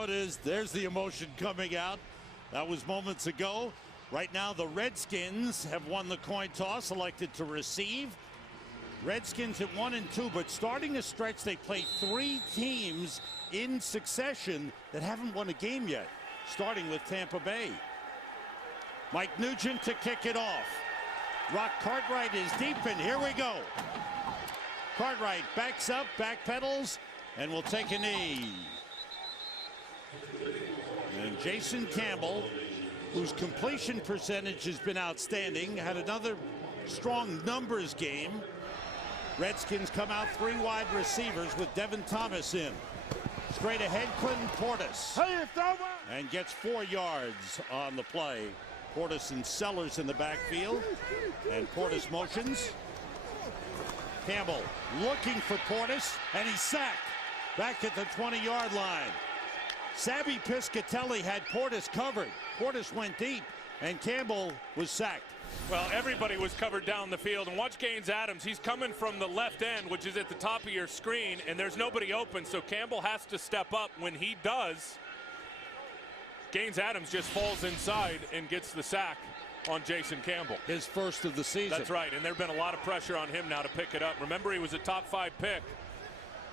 Now it is. There's the emotion coming out. That was moments ago. Right now, the Redskins have won the coin toss, elected to receive. Redskins at 1 and 2, but starting a stretch, they play 3 teams in succession that haven't won a game yet, starting with Tampa Bay. Mike Nugent to kick it off. Rock Cartwright is deep, and here we go. Cartwright backs up, backpedals, and will take a knee. And Jason Campbell, whose completion percentage has been outstanding, had another strong numbers game. Redskins come out 3 wide receivers with Devin Thomas in. Straight ahead, Clinton Portis. And gets 4 yards on the play. Portis and Sellers in the backfield. And Portis motions. Campbell looking for Portis, and he's sacked back at the 20-yard line. Sabby Piscatelli had Portis covered. Portis went deep, and Campbell was sacked. Well, everybody was covered down the field. And watch Gaines Adams. He's coming from the left end, which is at the top of your screen, and there's nobody open, so Campbell has to step up. When he does, Gaines Adams just falls inside and gets the sack on Jason Campbell. His first of the season. That's right, and there's been a lot of pressure on him now to pick it up. Remember, he was a top 5 pick.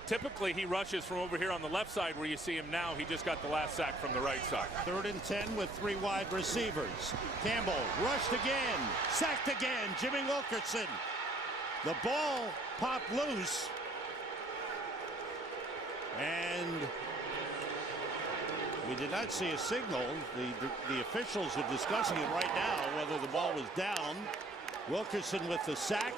Typically, he rushes from over here on the left side where you see him now. He just got the last sack from the right side. 3rd and 10 with 3 wide receivers. Campbell rushed again, sacked again. Jimmy Wilkerson. The ball popped loose. And we did not see a signal. The officials are discussing it right now, whether the ball was down. Wilkerson with the sack,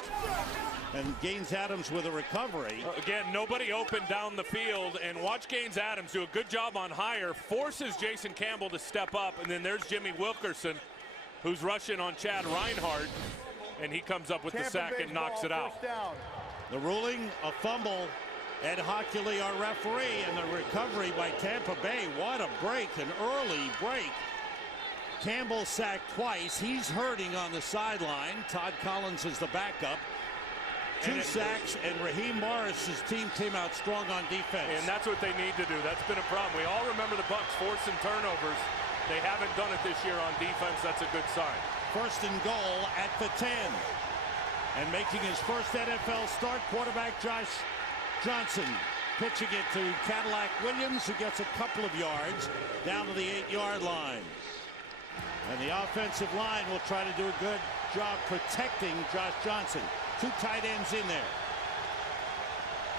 and Gaines Adams with a recovery. Again, nobody open down the field, and watch Gaines Adams do a good job on higher, forces Jason Campbell to step up, and then there's Jimmy Wilkerson, who's rushing on Chad Reinhardt, and he comes up with the sack and knocks it out. The ruling, a fumble. Ed Hockley, our referee, and the recovery by Tampa Bay. What a break, an early break. Campbell sacked twice. He's hurting on the sideline. Todd Collins is the backup. 2 sacks, and Raheem Morris's team came out strong on defense. And that's what they need to do. That's been a problem. We all remember the Bucs forcing turnovers. They haven't done it this year on defense. That's a good sign. 1st and goal at the 10. And making his first NFL start, quarterback Josh Johnson pitching it to Cadillac Williams, who gets a couple of yards down to the 8-yard line. And the offensive line will try to do a good job protecting Josh Johnson. 2 tight ends in there.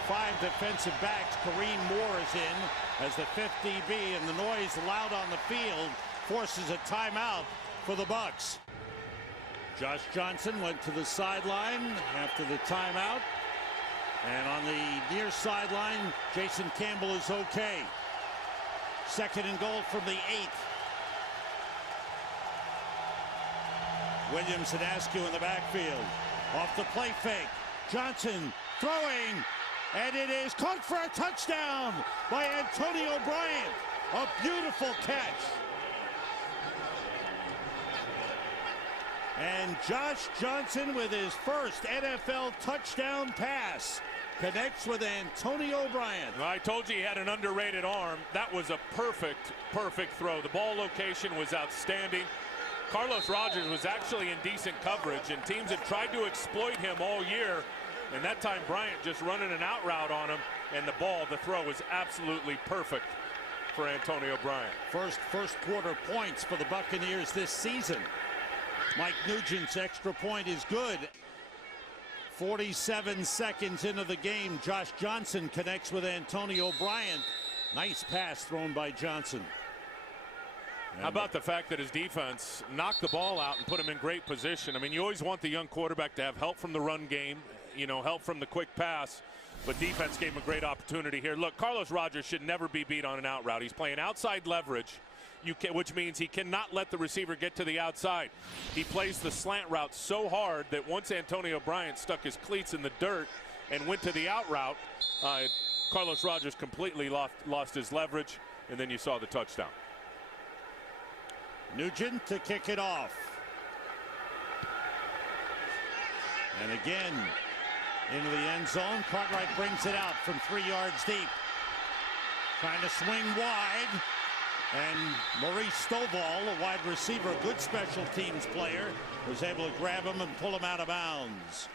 5 defensive backs. Kareem Moore is in as the 5th DB, and the noise loud on the field forces a timeout for the Bucs. Josh Johnson went to the sideline after the timeout. And on the near sideline, Jason Campbell is okay. 2nd and goal from the 8. Williams and Askew in the backfield. Off the play fake. Johnson throwing. And it is caught for a touchdown by Antonio Bryant. A beautiful catch. And Josh Johnson with his first NFL touchdown pass connects with Antonio Bryant. Well, I told you he had an underrated arm. That was a perfect throw. The ball location was outstanding. Carlos Rogers was actually in decent coverage, and teams had tried to exploit him all year. And that time Bryant just running an out route on him, and the throw was absolutely perfect for Antonio Bryant. First quarter points for the Buccaneers this season. Mike Nugent's extra point is good. 47 seconds into the game, Josh Johnson connects with Antonio Bryant. Nice pass thrown by Johnson. How about the fact that his defense knocked the ball out and put him in great position? I mean, you always want the young quarterback to have help from the run game, help from the quick pass, but defense gave him a great opportunity here. Look, Carlos Rogers should never be beat on an out route. He's playing outside leverage, which means he cannot let the receiver get to the outside. He plays the slant route so hard that once Antonio Bryant stuck his cleats in the dirt and went to the out route, Carlos Rogers completely lost his leverage, and then you saw the touchdown. Nugent to kick it off. And again, into the end zone. Cartwright brings it out from 3 yards deep. Trying to swing wide. And Maurice Stovall, a wide receiver, a good special teams player, was able to grab him and pull him out of bounds.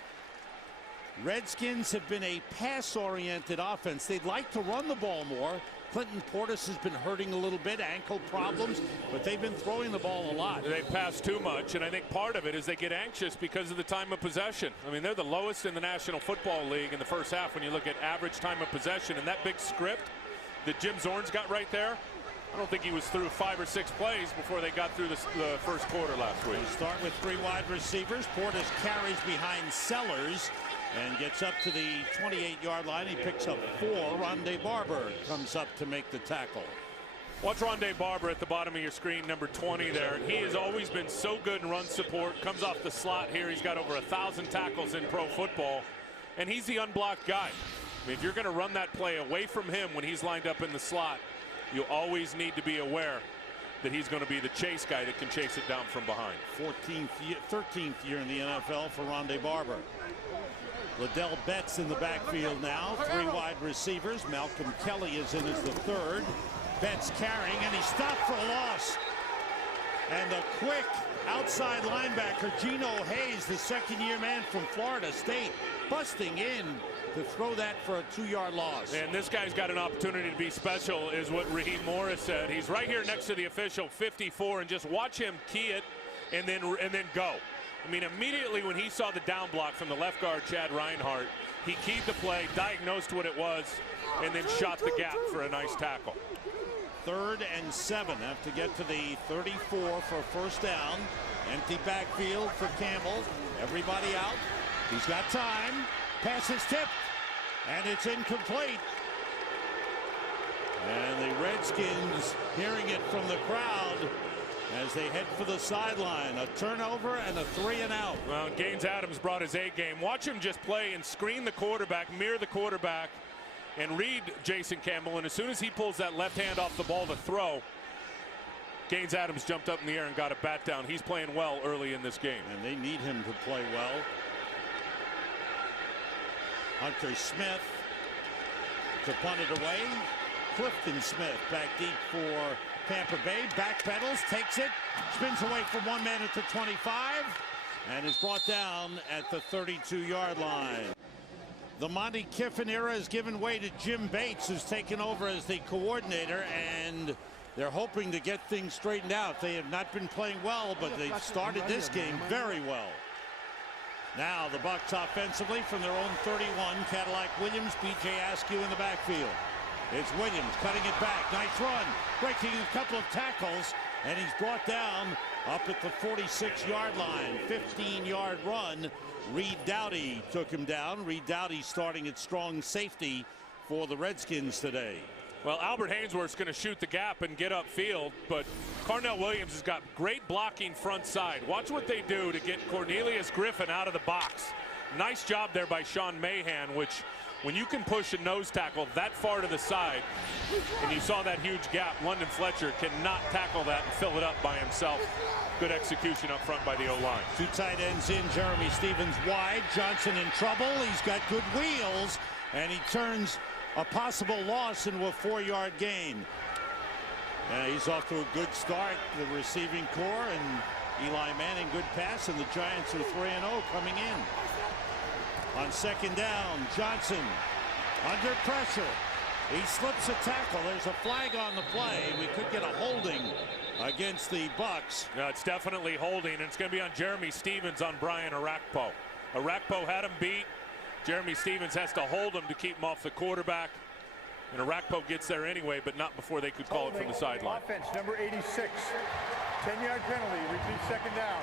Redskins have been a pass-oriented offense. They'd like to run the ball more. Clinton Portis has been hurting a little bit, ankle problems, but they've been throwing the ball a lot. They pass too much, and I think part of it is they get anxious because of the time of possession. I mean, they're the lowest in the National Football League in the first half when you look at average time of possession, and that big script that Jim Zorn's got right there, I don't think he was through 5 or 6 plays before they got through the first quarter last week. We start with 3 wide receivers. Portis carries behind Sellers and gets up to the 28-yard line. He picks up 4. Rondé Barber comes up to make the tackle. Watch Rondé Barber at the bottom of your screen, number 20 there. He has always been so good in run support. Comes off the slot here. He's got over 1,000 tackles in pro football, and he's the unblocked guy. I mean, if you're going to run that play away from him when he's lined up in the slot, you always need to be aware that he's going to be the chase guy that can chase it down from behind. 13th year in the NFL for Rondé Barber. Liddell Betts in the backfield now. 3 wide receivers. Malcolm Kelly is in as the 3rd. Betts carrying, and he stopped for a loss. And the quick outside linebacker, Geno Hayes, the 2nd-year man from Florida State, busting in to throw that for a 2-yard loss. And this guy's got an opportunity to be special, is what Raheem Morris said. He's right here next to the official, 54, and just watch him key it and then go. I mean, immediately when he saw the down block from the left guard, Chad Reinhardt, he keyed the play, diagnosed what it was, and then shot the gap for a nice tackle. 3rd and 7. Have to get to the 34 for first down. Empty backfield for Campbell. Everybody out. He's got time. Pass is tipped, and it's incomplete. And the Redskins hearing it from the crowd as they head for the sideline. A turnover and a 3-and-out. Well, Gaines Adams brought his A game. Watch him just play and screen the quarterback, mirror the quarterback, and read Jason Campbell. And as soon as he pulls that left hand off the ball to throw, Gaines Adams jumped up in the air and got a bat down. He's playing well early in this game. And they need him to play well. Hunter Smith to punt it away. Clifton Smith back deep for Tampa Bay. Backpedals, takes it, spins away from one man at the 25, and is brought down at the 32-yard line. The Monty Kiffin era has given way to Jim Bates, who's taken over as the coordinator, and they're hoping to get things straightened out. They have not been playing well, but they've started this game very well. Now the Bucs offensively from their own 31. Cadillac Williams, B.J. Askew in the backfield. It's Williams cutting it back. Nice run. Breaking a couple of tackles, and he's brought down up at the 46-yard line. 15-yard run. Reed Doughty took him down. Reed Doughty starting at strong safety for the Redskins today. Well, Albert Haynesworth's going to shoot the gap and get upfield, but Carnell Williams has got great blocking front side. Watch what they do to get Cornelius Griffin out of the box. Nice job there by Sean Mahan, which when you can push a nose tackle that far to the side, and you saw that huge gap, London Fletcher cannot tackle that and fill it up by himself. Good execution up front by the O-line. 2 tight ends in. Jeremy Stevens wide. Johnson in trouble. He's got good wheels, and he turns a possible loss into a 4-yard gain. He's off to a good start. The receiving core and Eli Manning, good pass, and the Giants are 3-0 coming in. On 2nd down, Johnson under pressure. He slips a tackle. There's a flag on the play. We could get a holding against the Bucs. No, it's definitely holding, and it's going to be on Jeremy Stevens on Brian Arakpo. Arakpo had him beat. Jeremy Stevens has to hold him to keep him off the quarterback. And Arakpo gets there anyway, but not before they could call it from the sideline. Offense, number 86. 10-yard penalty, repeat 2nd down.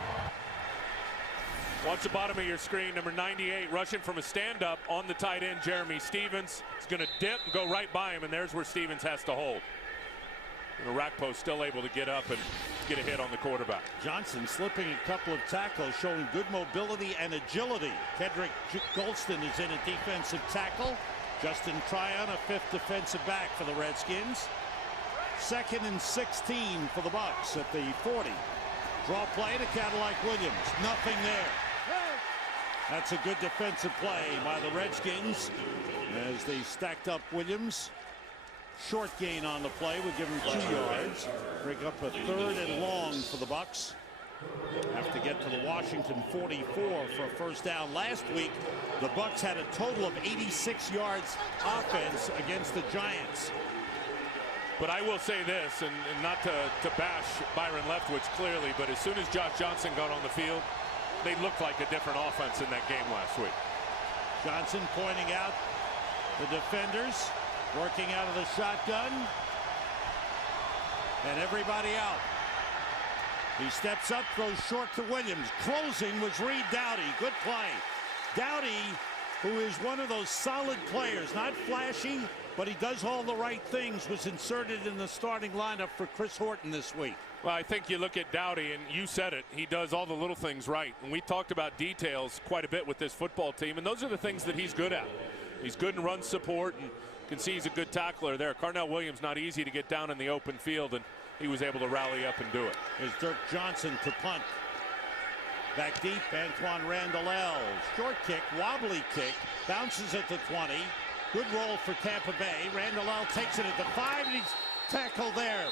Watch the bottom of your screen, number 98, rushing from a stand-up on the tight end, Jeremy Stevens. He's going to dip and go right by him, and there's where Stevens has to hold. And Arakpo still able to get up and get a hit on the quarterback. Johnson slipping a couple of tackles, showing good mobility and agility. Kedrick Golston is in a defensive tackle. Justin Tryon, a 5th defensive back for the Redskins. 2nd and 16 for the Bucs at the 40. Draw play to Cadillac Williams. Nothing there. That's a good defensive play by the Redskins as they stacked up Williams. Short gain on the play would give him 2 yards. Break up a 3rd and long for the Bucs. Have to get to the Washington 44 for a first down. Last week, the Bucs had a total of 86 yards offense against the Giants. But I will say this, and not to bash Byron Leftwich clearly, but as soon as Josh Johnson got on the field, they looked like a different offense in that game last week. Johnson pointing out the defenders, working out of the shotgun, and everybody out. He steps up, throws short to Williams. Closing was Reed Doughty. Good play. Doughty, who is one of those solid players, not flashy, but he does all the right things, was inserted in the starting lineup for Chris Horton this week. Well, I think you look at Doughty, and you said it. He does all the little things right. And we talked about details quite a bit with this football team, and those are the things that he's good at. He's good in run support, and you can see he's a good tackler there. Carnell Williams, not easy to get down in the open field, and he was able to rally up and do it. Here's Dirk Johnson to punt. Back deep, Antoine Randall. Short kick, wobbly kick, bounces at the 20. Good roll for Tampa Bay. Randall takes it at the 5, and he's tackled there.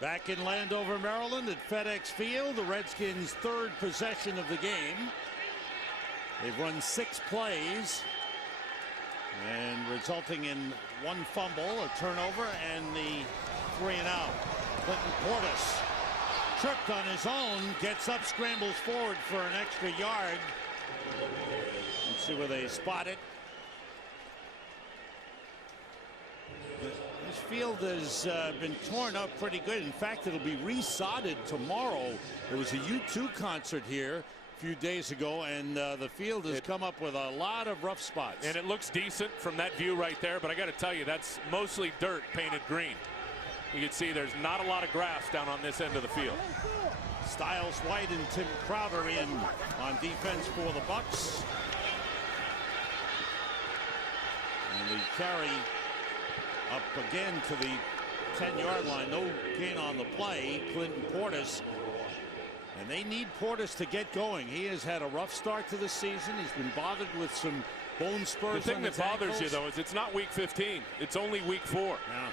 Back in Landover, Maryland at FedEx Field, the Redskins' 3rd possession of the game. They've run 6 plays, and resulting in 1 fumble, a turnover, and the 3 and out. Clinton Portis tripped on his own, gets up, scrambles forward for an extra yard. Let's see where they spot it. This field has been torn up pretty good. In fact, it'll be resodded tomorrow. There was a U2 concert here a few days ago, and the field has come up with a lot of rough spots. And it looks decent from that view right there, but I got to tell you, that's mostly dirt painted green. You can see there's not a lot of grass down on this end of the field. Styles White and Tim Crowder in on defense for the Bucs. And the carry up again to the 10-yard line. No gain on the play. Clinton Portis. And they need Portis to get going. He has had a rough start to the season. He's been bothered with some bone spurs. The thing that bothers you, though, is it's not week 15. It's only week 4. Yeah.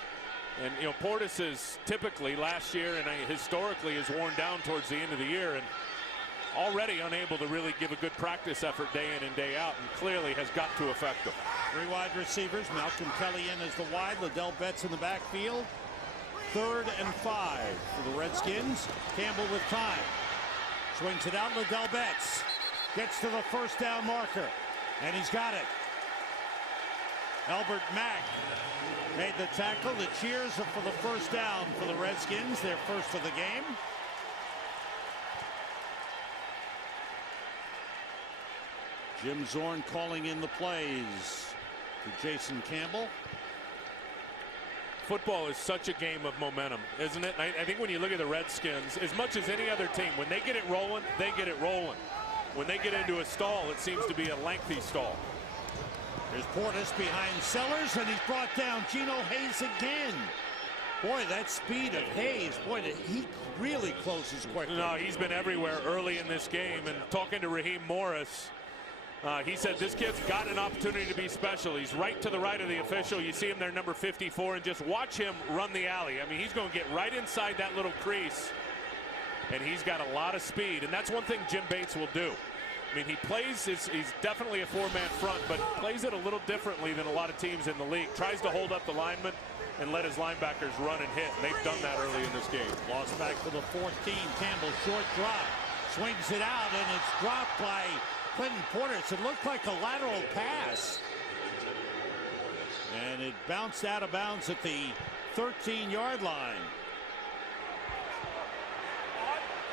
And, you know, Portis is typically last year and historically is worn down towards the end of the year and already unable to really give a good practice effort day in and day out, and clearly has got to affect him. 3 wide receivers. Malcolm Kelly in as the wide. Liddell Betts in the backfield. 3rd and 5 for the Redskins. Campbell with time. Swings it out. Liddell Betts gets to the first down marker, and he's got it. Albert Mack made the tackle. The cheers are for the first down for the Redskins, their first of the game. Jim Zorn calling in the plays to Jason Campbell. Football is such a game of momentum, isn't it? I think when you look at the Redskins, as much as any other team, when they get it rolling, they get it rolling. When they get into a stall, it seems to be a lengthy stall. There's Portis behind Sellers, and he's brought down. Geno Hayes again. Boy, that speed of Hayes, boy, he really closes quickly. No, he's been everywhere early in this game. And talking to Raheem Morris, he said this kid's got an opportunity to be special. He's right to the right of the official. You see him there, number 54, and just watch him run the alley. I mean, he's going to get right inside that little crease, and he's got a lot of speed. And that's one thing Jim Bates will do. I mean, he plays, he's definitely a 4-man front, but plays it a little differently than a lot of teams in the league. Tries to hold up the linemen and let his linebackers run and hit. And they've done that early in this game. Lost back to the 14. Campbell, short drop. Swings it out, and it's dropped by Clinton Portis. It looked like a lateral pass. And it bounced out of bounds at the 13-yard line.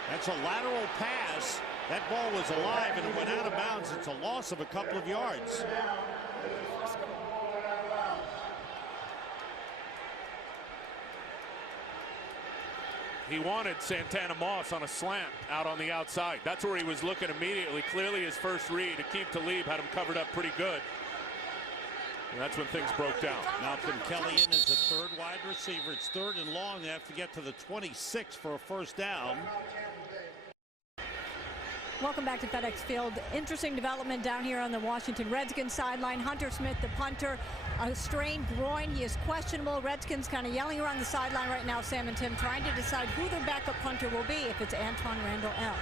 That's a lateral pass. That ball was alive and it went out of bounds. It's a loss of a couple of yards. He wanted Santana Moss on a slant out on the outside. That's where he was looking immediately. Clearly his first read. Akeem Talib had him covered up pretty good. And that's when things broke down. Malcolm Kelly in as the 3rd wide receiver. It's 3rd and long. They have to get to the 26 for a first down. Welcome back to FedEx Field. Interesting development down here on the Washington Redskins sideline. Hunter Smith, the punter, a strained groin. He is questionable. Redskins kind of yelling around the sideline right now, Sam and Tim, trying to decide who their backup punter will be if it's Antoine Randall L.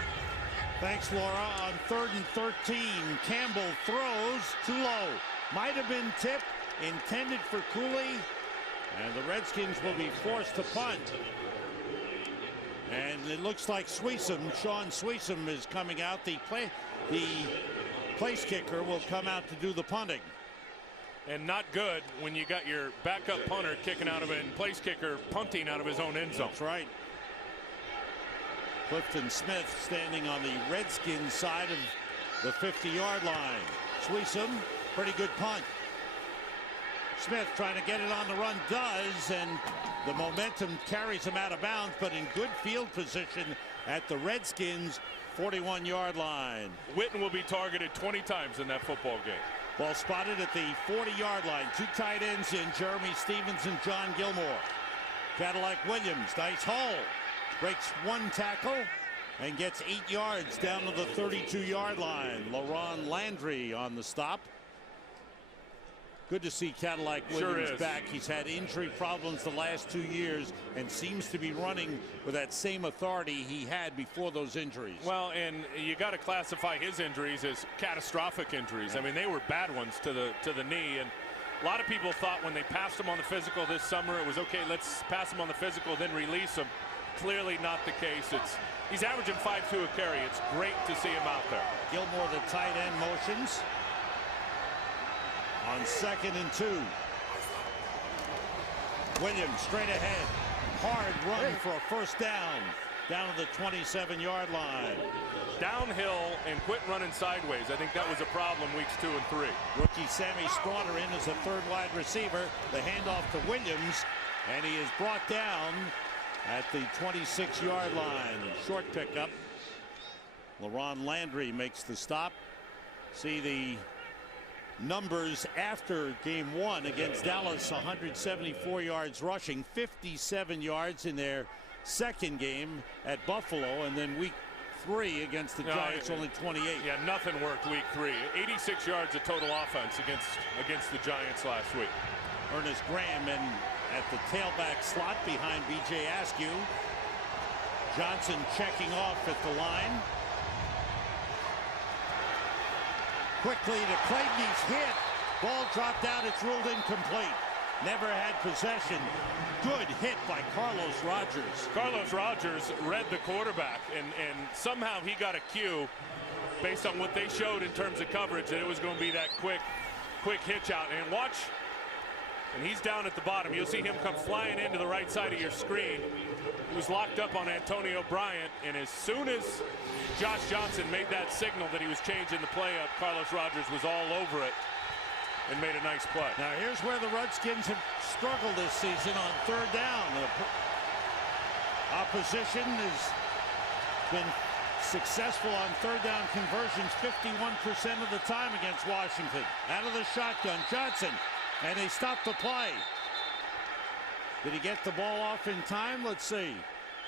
Thanks, Laura. On 3rd and 13, Campbell throws too low. Might have been tipped, intended for Cooley, and the Redskins will be forced to punt. And it looks like Sean Sweesum is coming out. The place kicker will come out to do the punting. And not good when you got your backup punter kicking out of it and place kicker punting out of his own end zone. That's right. Clifton Smith standing on the Redskins side of the 50-yard line. Sweesum, pretty good punt. Smith trying to get it on the run, does, and the momentum carries him out of bounds, but in good field position at the Redskins 41-yard line. Witten will be targeted 20 times in that football game. Ball spotted at the 40-yard line. Two tight ends in Jeremy Stevens and John Gilmore. Cadillac Williams, nice haul. Breaks one tackle and gets 8 yards down to the 32-yard line. LaRon Landry on the stop. Good to see Cadillac Williams back. He's had injury problems the last 2 years and seems to be running with that same authority he had before those injuries. Well, and you got to classify his injuries as catastrophic injuries. Yeah. I mean, they were bad ones to the knee, and a lot of people thought when they passed him on the physical this summer it was okay, let's pass him on the physical then release him. Clearly not the case. He's averaging 5.2 a carry. It's great to see him out there. Gilmore, the tight end, motions on 2nd and 2. Williams straight ahead. Hard run for a first down to the 27-yard line. Downhill and quit running sideways. I think that was a problem weeks 2 and 3. Rookie Sammy Strawder in as a third wide receiver. The handoff to Williams, and he is brought down at the 26-yard line. Short pickup. LaRon Landry makes the stop. See the numbers after game 1 against Dallas. 174 yards rushing, 57 yards in their second game at Buffalo, and then week 3 against the Giants only 28. Yeah, nothing worked week 3. 86 yards of total offense against the Giants last week. Ernest Graham in at the tailback slot behind B.J. Askew. Johnson checking off at the line. Quickly to Clayton, he's hit. Ball dropped out, it's ruled incomplete. Never had possession. Good hit by Carlos Rogers. Carlos Rogers read the quarterback, and somehow he got a cue based on what they showed in terms of coverage that it was going to be that quick hitch out. And watch, and he's down at the bottom. You'll see him come flying into the right side of your screen. He was locked up on Antonio Bryant, and as soon as Josh Johnson made that signal that he was changing the play up, Carlos Rogers was all over it and made a nice play. Now here's where the Redskins have struggled this season on 3rd down. The opposition has been successful on 3rd down conversions 51% of the time against Washington. Out of the shotgun, Johnson, and they stopped the play. Did he get the ball off in time? Let's see.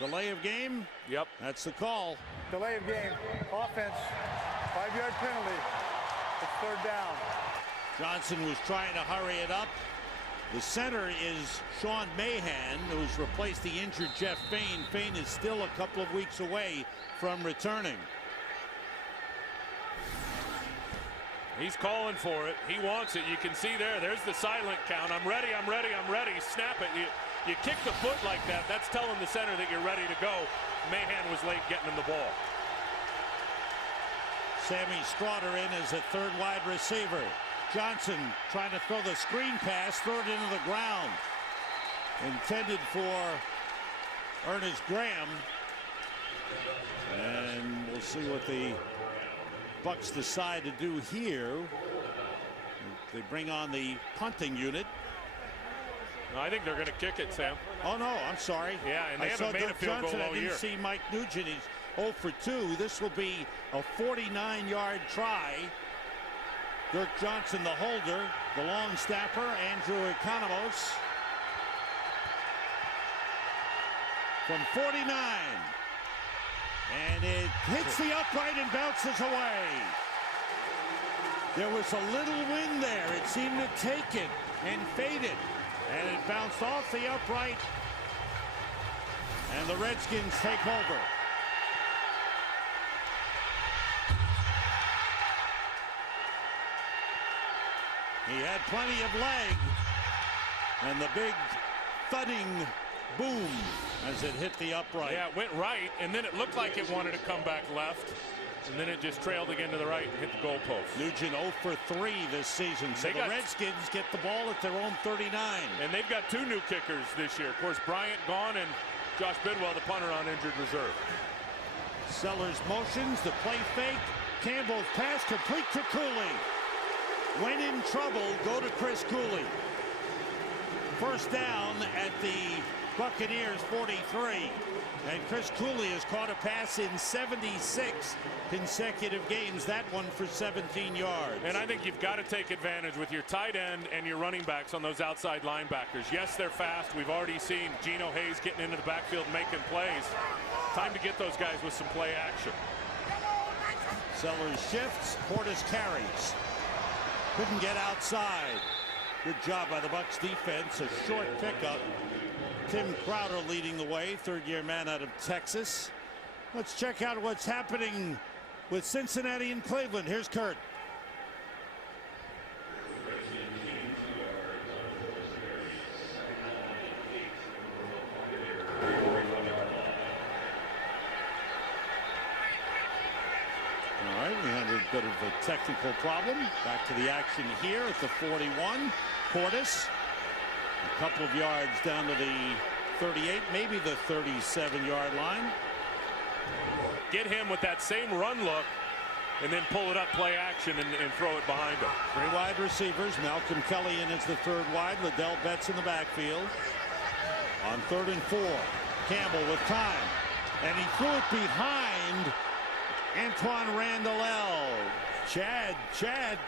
Delay of game? Yep. That's the call. Delay of game. Offense. 5-yard penalty. It's 3rd down. Johnson was trying to hurry it up. The center is Sean Mahan, who's replaced the injured Jeff Fain. Fain is still a couple of weeks away from returning. He's calling for it. He wants it. You can see there's the silent count. I'm ready, I'm ready, I'm ready. Snap it. You kick the foot like that. That's telling the center that you're ready to go. Mahan was late getting him the ball. Sammy Strawder in as a 3rd wide receiver. Johnson trying to throw the screen pass, throw it into the ground. Intended for Ernest Graham. And we'll see what the Bucs decide to do here. They bring on the punting unit. No, I think they're going to kick it, Sam. Oh, no, I'm sorry. Yeah, and they haven't made a field goal all year. I didn't see Mike Nugent. He's 0 for 2. This will be a 49-yard try. Dirk Johnson, the holder, the long snapper, Andrew Economos. From 49. And it hits the upright and bounces away. There was a little wind there. It seemed to take it and fade it. And it bounced off the upright. And the Redskins take over. He had plenty of leg. And the big thudding boom as it hit the upright. Yeah, it went right, and then it looked like it wanted to come back left. And then it just trailed again to the right and hit the goalpost. Nugent 0 for 3 this season. So the Redskins get the ball at their own 39. And they've got 2 new kickers this year. Of course, Bryant gone and Josh Bidwell, the punter, on injured reserve. Sellers motions, the play fake. Campbell's pass complete to Cooley. When in trouble, go to Chris Cooley. First down at the Buccaneers 43. And Chris Cooley has caught a pass in 76 consecutive games. That one for 17 yards. And I think you've got to take advantage with your tight end and your running backs on those outside linebackers. Yes, they're fast. We've already seen Geno Hayes getting into the backfield making plays. Time to get those guys with some play action. Sellers shifts, Portis carries. Couldn't get outside. Good job by the Bucs defense. A short pickup. Tim Crowder leading the way, third-year man out of Texas. Let's check out what's happening with Cincinnati and Cleveland. Here's Kurt. All right, we had a bit of a technical problem. Back to the action here at the 41. Portis. A couple of yards down to the 38, maybe the 37-yard line. Get him with that same run look and then pull it up, play action, and throw it behind him. 3 wide receivers. Malcolm Kelly in as the third wide. Liddell Betts in the backfield. On 3rd and 4. Campbell with time. And he threw it behind Antoine Randall. Chad,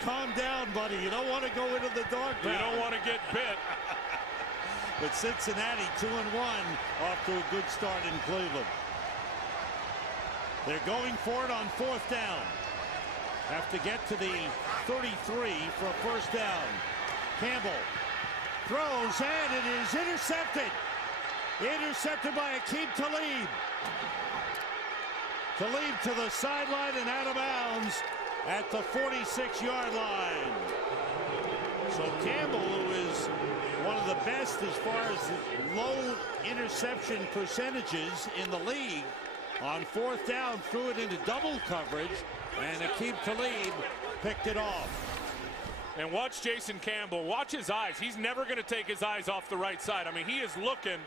calm down, buddy. You don't want to go into the dog pound. You don't want to get bit. But Cincinnati 2-1 off to a good start in Cleveland. They're going for it on 4th down. Have to get to the 33 for a first down. Campbell throws and it is intercepted. Intercepted by Aqib Talib. Talib to the sideline and out of bounds at the 46-yard line. So Campbell, who is one of the best as far as low interception percentages in the league, on 4th down threw it into double coverage, and Aqib Talib picked it off. And watch Jason Campbell. Watch his eyes. He's never going to take his eyes off the right side. I mean, he is looking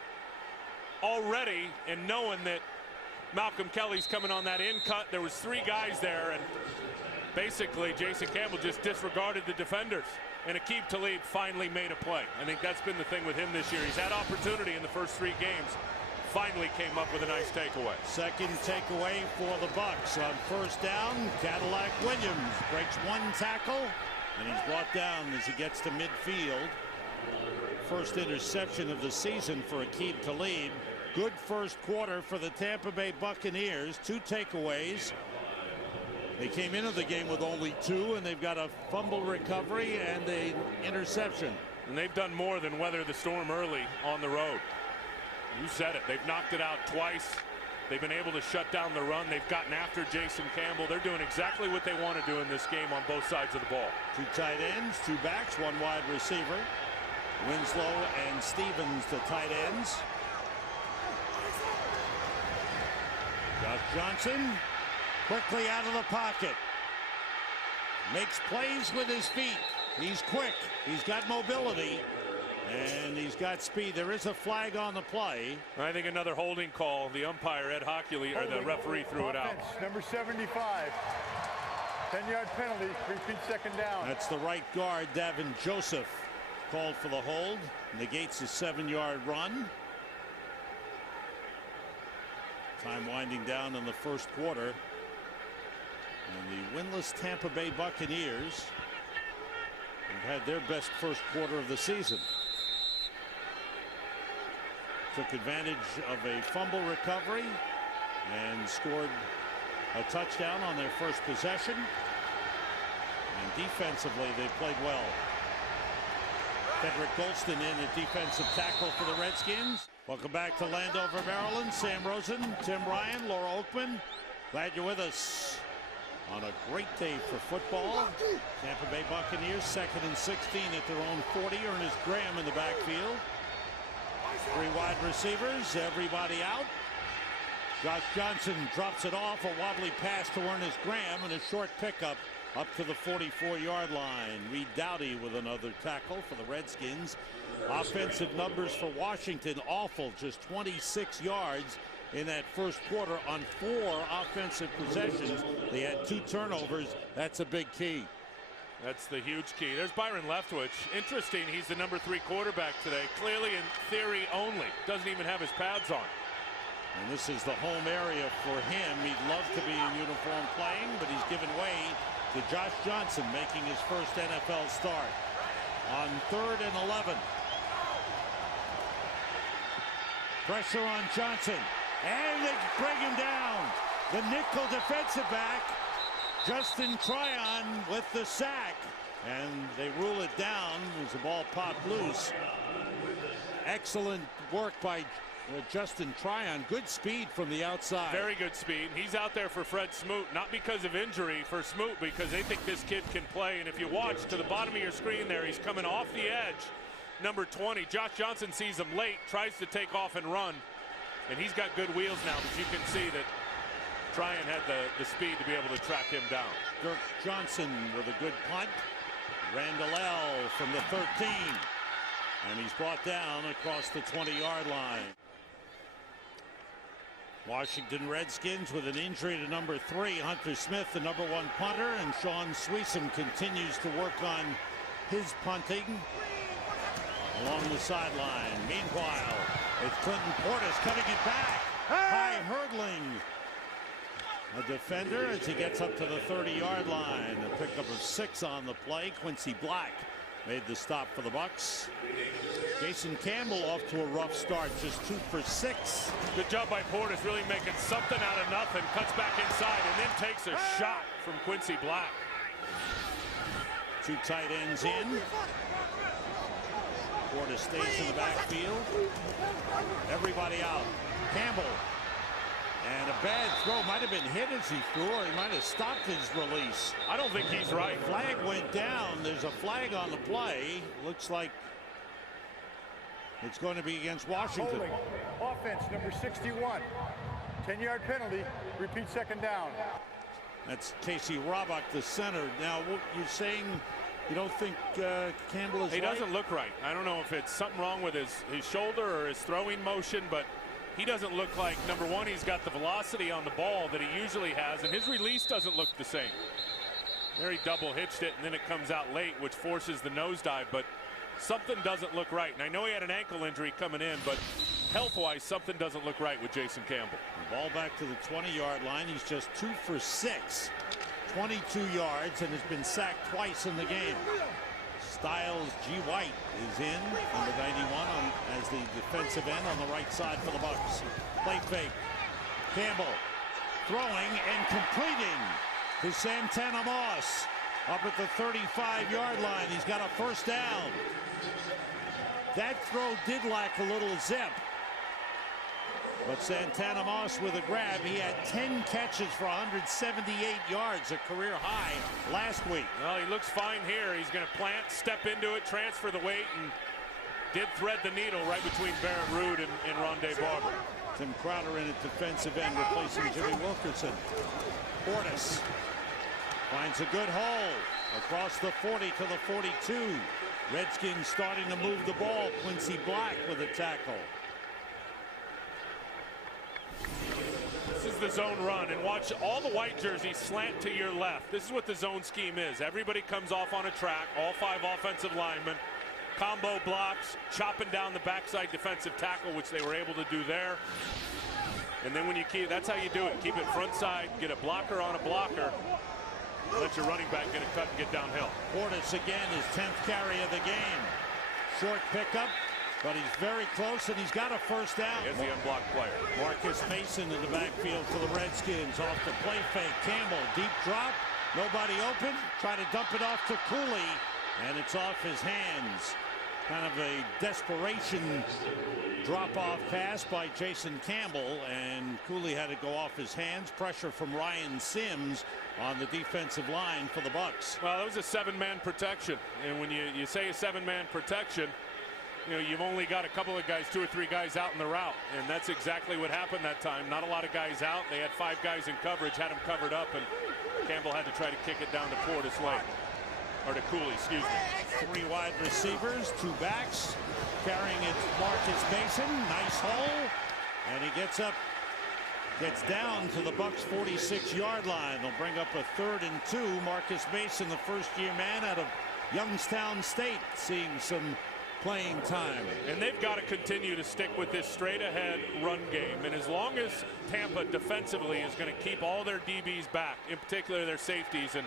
already and knowing that Malcolm Kelly's coming on that in cut. There was 3 guys there, and basically Jason Campbell just disregarded the defenders. And Aqib Talib finally made a play. I think that's been the thing with him this year. He's had opportunity in the first 3 games. Finally came up with a nice takeaway. Second takeaway for the Bucs. On 1st down, Cadillac Williams breaks 1 tackle, and he's brought down as he gets to midfield. First interception of the season for Aqib Talib. Good first quarter for the Tampa Bay Buccaneers. 2 takeaways. They came into the game with only 2, and they've got a fumble recovery and an interception. And they've done more than weather the storm early on the road. You said it. They've knocked it out twice. They've been able to shut down the run. They've gotten after Jason Campbell. They're doing exactly what they want to do in this game on both sides of the ball. 2 tight ends, 2 backs, 1 wide receiver. Winslow and Stevens, the tight ends. Josh Johnson quickly out of the pocket. Makes plays with his feet. He's quick. He's got mobility. And he's got speed. There is a flag on the play. I think another holding call. The umpire, Ed Hockley, or the referee, threw it out. Number 75. 10-yard penalty. Repeat 2nd down. That's the right guard, Davin Joseph, called for the hold. Negates a 7-yard run. Time winding down in the first quarter. And the winless Tampa Bay Buccaneers have had their best first quarter of the season. Took advantage of a fumble recovery and scored a touchdown on their first possession. And defensively, they played well. Frederick Golston in at defensive tackle for the Redskins. Welcome back to Landover, Maryland. Sam Rosen, Tim Ryan, Laura Oakman. Glad you're with us on a great day for football. Tampa Bay Buccaneers 2nd and 16 at their own 40. Ernest Graham in the backfield. 3 wide receivers, everybody out. Josh Johnson drops it off, a wobbly pass to Ernest Graham, and a short pickup up to the 44-yard line. Reed Doughty with another tackle for the Redskins. Offensive numbers for Washington awful, just 26 yards in that first quarter on 4 offensive possessions. They had 2 turnovers. That's a big key. That's the huge key. There's Byron Leftwich. Interesting, he's the number 3 quarterback today. Clearly in theory only. Doesn't even have his pads on. And this is the home area for him. He'd love to be in uniform playing, but he's given way to Josh Johnson making his first NFL start. On 3rd and 11. Pressure on Johnson. And they bring him down. The nickel defensive back, Justin Tryon, with the sack. And they rule it down as the ball popped loose. Excellent work by Justin Tryon. Good speed from the outside. Very good speed. He's out there for Fred Smoot, not because of injury for Smoot, because they think this kid can play. And if you watch to the bottom of your screen there, he's coming off the edge. Number 20. Josh Johnson sees him late, tries to take off and run. And he's got good wheels now, but you can see that Tryon had the speed to be able to track him down. Dirk Johnson with a good punt. Randall L. from the 13. And he's brought down across the 20-yard line. Washington Redskins with an injury to number 3, Hunter Smith, the number 1 punter, and Sean Sweesom continues to work on his punting along the sideline. Meanwhile, it's Clinton Portis cutting it back. High hurdling a defender as he gets up to the 30-yard line. A pickup of 6 on the play. Quincy Black made the stop for the Bucs. Jason Campbell off to a rough start, just 2 for 6. Good job by Portis, really making something out of nothing. Cuts back inside and then takes a shot from Quincy Black. 2 tight ends in. Portis stays in the backfield. Everybody out. Campbell. And a bad throw. Might have been hit as he threw, or he might have stopped his release. I don't think he's right. Flag went down. There's a flag on the play. Looks like it's going to be against Washington. Holding. Offense, number 61. 10-yard penalty. Repeat 2nd down. That's Casey Roebuck, the center. Now, what you're saying, you don't think Campbell is He right? doesn't look right. I don't know if it's something wrong with his shoulder or his throwing motion, but he doesn't look like, number 1, he's got the velocity on the ball that he usually has, and his release doesn't look the same. There he double hitched it, and then it comes out late, which forces the nosedive, but something doesn't look right. And I know he had an ankle injury coming in, but health-wise, something doesn't look right with Jason Campbell. The ball back to the 20-yard line. He's just 2 for 6. 22 yards, and has been sacked twice in the game. Styles G. White is in, number 91, as the defensive end on the right side for the Bucs. Play fake. Campbell throwing and completing to Santana Moss up at the 35-yard line. He's got a first down. That throw did lack a little zip. But Santana Moss with a grab. He had 10 catches for 178 yards, a career high last week. Well, he looks fine here. He's going to plant, step into it, transfer the weight, and did thread the needle right between Barrett Ruud and Rondé Barber. Tim Crowder in at defensive end, replacing Jimmy Wilkerson. Portis finds a good hole across the 40 to the 42. Redskins starting to move the ball. Quincy Black with a tackle. This is the zone run, and watch all the white jerseys slant to your left. This is what the zone scheme is. Everybody comes off on a track, all 5 offensive linemen, combo blocks, chopping down the backside defensive tackle, which they were able to do there. And then when you keep, that's how you do it. Keep it front side, get a blocker on a blocker, let your running back get a cut and get downhill. Portis again, his 10th carry of the game. Short pickup but he's very close, and he's got a first down. Here's the unblocked player. Marcus Mason in the backfield for the Redskins. Off the play fake. Campbell, deep drop. Nobody open. Try to dump it off to Cooley, and it's off his hands. Kind of a desperation drop-off pass by Jason Campbell, and Cooley had to go off his hands. Pressure from Ryan Sims on the defensive line for the Bucs. Well, it was a 7-man protection, and when you say a 7-man protection, you know, you've only got a couple of guys, 2 or 3 guys out in the route, and that's exactly what happened that time. Not a lot of guys out. They had 5 guys in coverage, had them covered up, and Campbell had to try to kick it down to Portis late. Or to Cooley, excuse me. 3 wide receivers, 2 backs. Carrying it, Marcus Mason. Nice hole. And he gets down to the Bucs' 46-yard line. They'll bring up a 3rd and 2. Marcus Mason, the first-year man out of Youngstown State, seeing some playing time. And they've got to continue to stick with this straight-ahead run game. And as long as Tampa defensively is going to keep all their DBs back, in particular their safeties, and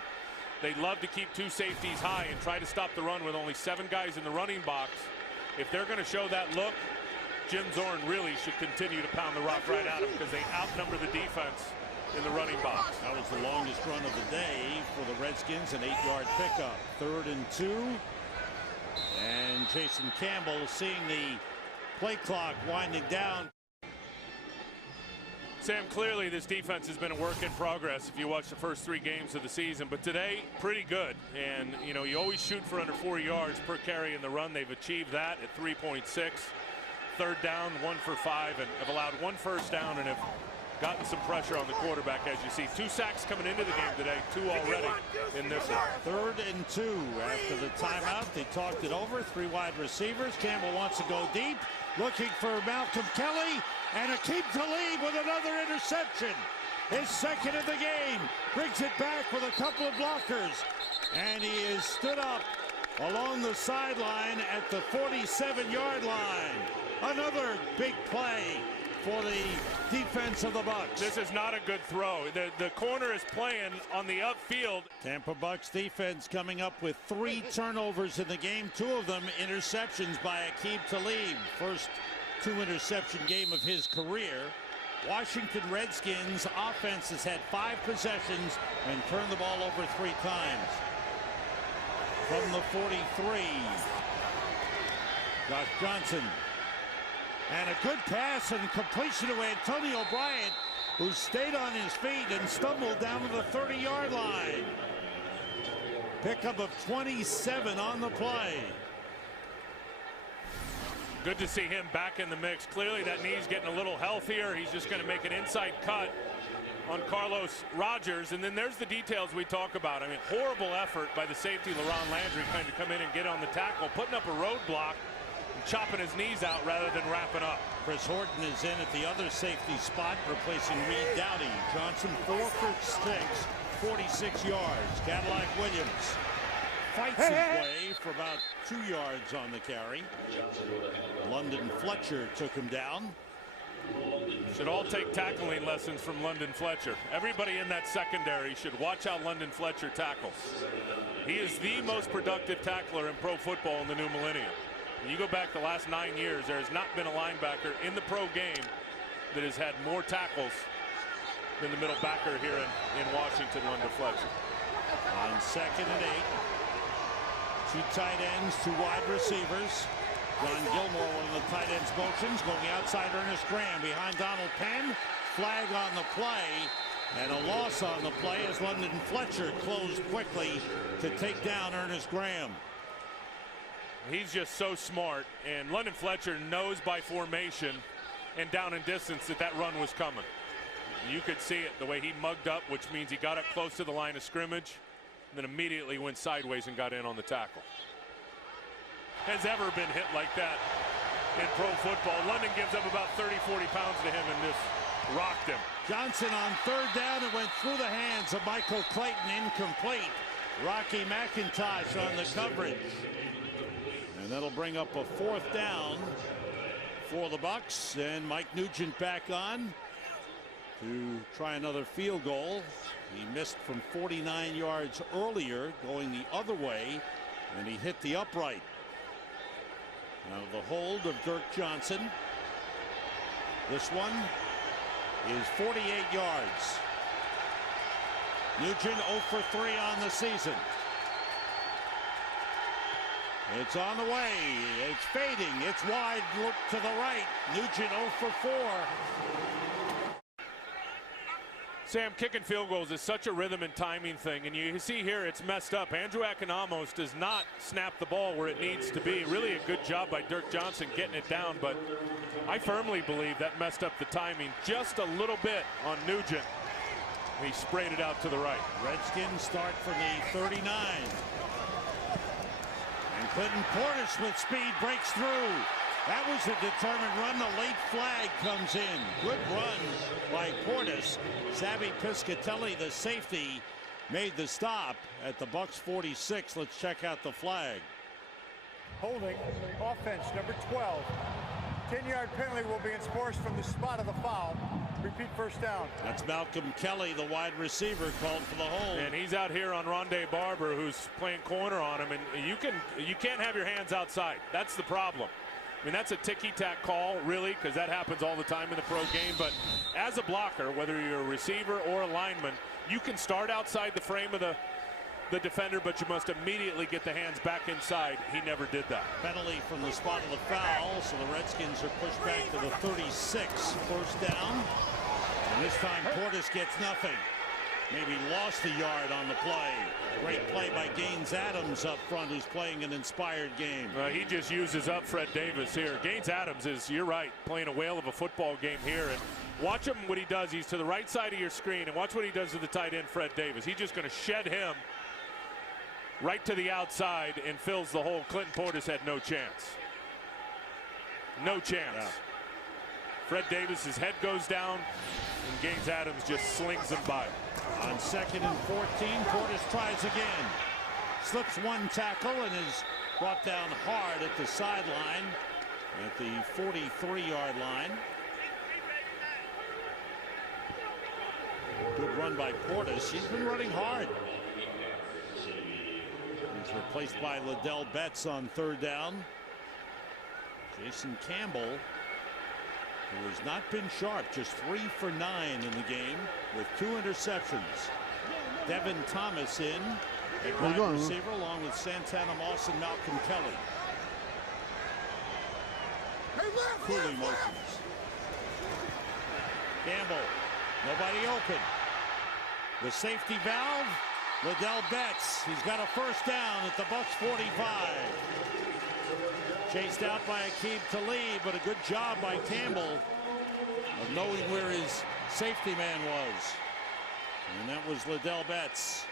they love to keep 2 safeties high and try to stop the run with only 7 guys in the running box. If they're going to show that look, Jim Zorn really should continue to pound the rock right at them because they outnumber the defense in the running box. That was the longest run of the day for the Redskins, an 8-yard pickup. 3rd and 2. And Jason Campbell, seeing the play clock winding down. Sam, clearly this defense has been a work in progress if you watch the first 3 games of the season, but today pretty good. And you know, you always shoot for under 4 yards per carry in the run. They've achieved that at 3.6. 3rd down, 1 for 5, and have allowed 1 first down and have gotten some pressure on the quarterback, as you see. 2 sacks coming into the game today, 2 already in this one. 3rd and 2 after the timeout. They talked it over. 3 wide receivers. Campbell wants to go deep, looking for Malcolm Kelly, and Akeem Talib with another interception. His 2nd of the game. Brings it back with a couple of blockers, and he is stood up along the sideline at the 47-yard line. Another big play for the defense of the Bucs. This is not a good throw. The corner is playing on the upfield. Tampa Bucs defense coming up with 3 turnovers in the game, 2 of them interceptions by Akeem Talib. First 2-interception game of his career. Washington Redskins offense has had 5 possessions and turned the ball over 3 times. From the 43, Josh Johnson. And a good pass and completion to Antonio Bryant, who stayed on his feet and stumbled down to the 30-yard line. Pickup of 27 on the play. Good to see him back in the mix. Clearly that knee's getting a little healthier. He's just going to make an inside cut on Carlos Rogers. And then there's the details we talk about. I mean, horrible effort by the safety, LaRon Landry, trying to come in and get on the tackle, putting up a roadblock, chopping his knees out rather than wrapping up. Chris Horton is in at the other safety spot, replacing Reed Dowdy. Johnson 4 for 6, 46 yards. Cadillac Williams fights his way for about 2 yards on the carry. London Fletcher took him down. Should all take tackling lessons from London Fletcher. Everybody in that secondary should watch how London Fletcher tackles. He is the most productive tackler in pro football in the new millennium. You go back the last 9 years, there has not been a linebacker in the pro game that has had more tackles than the middle backer here in Washington, London Fletcher. On 2nd and 8, 2 tight ends, 2 wide receivers. John Gilmore, one of the tight ends motions, going outside Ernest Graham behind Donald Penn. Flag on the play, and a loss on the play as London Fletcher closed quickly to take down Ernest Graham. He's just so smart, and London Fletcher knows by formation and down in distance that run was coming. You could see it the way he mugged up, which means he got up close to the line of scrimmage, and then immediately went sideways and got in on the tackle. Has ever been hit like that in pro football. London gives up about 30, 40 pounds to him and just rocked him. Johnson on 3rd down, and went through the hands of Michael Clayton, incomplete. Rocky McIntosh on the coverage. And that'll bring up a 4th down for the Bucs, and Mike Nugent back on to try another field goal. He missed from 49 yards earlier, going the other way, and he hit the upright. Now the hold of Dirk Johnson. This one is 48 yards. Nugent 0 for 3 on the season. It's on the way. It's fading. It's wide. Look to the right. Nugent 0 for 4. Sam, kicking field goals is such a rhythm and timing thing, and you see here it's messed up. Andrew Akinamos does not snap the ball where it needs to be. Really a good job by Dirk Johnson getting it down, but I firmly believe that messed up the timing just a little bit on Nugent. He sprayed it out to the right. Redskins start from the 39. And Clinton Portis with speed breaks through. That was a determined run. The late flag comes in. Good run by Portis. Savvy Piscatelli, the safety, made the stop at the Bucs 46. Let's check out the flag. Holding offense number 12. 10-yard penalty will be enforced from the spot of the foul. Repeat first down. That's Malcolm Kelly, the wide receiver, called for the hold. And he's out here on Rondé Barber, who's playing corner on him, and you can't have your hands outside. That's the problem. I mean, that's a ticky-tack call, really, because that happens all the time in the pro game. But as a blocker, whether you're a receiver or a lineman, you can start outside the frame of the defender, but you must immediately get the hands back inside. He never did that. Penalty from the spot of the foul, so the Redskins are pushed back to the 36. First down. And this time Portis gets nothing. Maybe lost a yard on the play. Great play by Gaines Adams up front, who's playing an inspired game. He just uses up Fred Davis here. Gaines Adams is, you're right, playing a whale of a football game here. And watch him what he does. He's to the right side of your screen, and watch what he does to the tight end, Fred Davis. He's just going to shed him right to the outside and fills the hole. Clinton Portis had no chance. No chance. Yeah. Fred Davis's head goes down, and Gaines Adams just slings him by. On 2nd and 14, Portis tries again. Slips one tackle and is brought down hard at the sideline at the 43-yard line. Good run by Portis. He's been running hard. He's replaced by Liddell Betts on 3rd down. Jason Campbell, who has not been sharp, just 3 for 9 in the game with 2 interceptions. Devin Thomas in at wide receiver along with Santana Moss and Malcolm Kelly. Cooling motions. Campbell, nobody open. The safety valve, Liddell Betts. He's got a first down at the Bucs 45. Chased out by Aqib Talib, but a good job by Campbell of knowing where his safety man was. And that was Liddell Betts.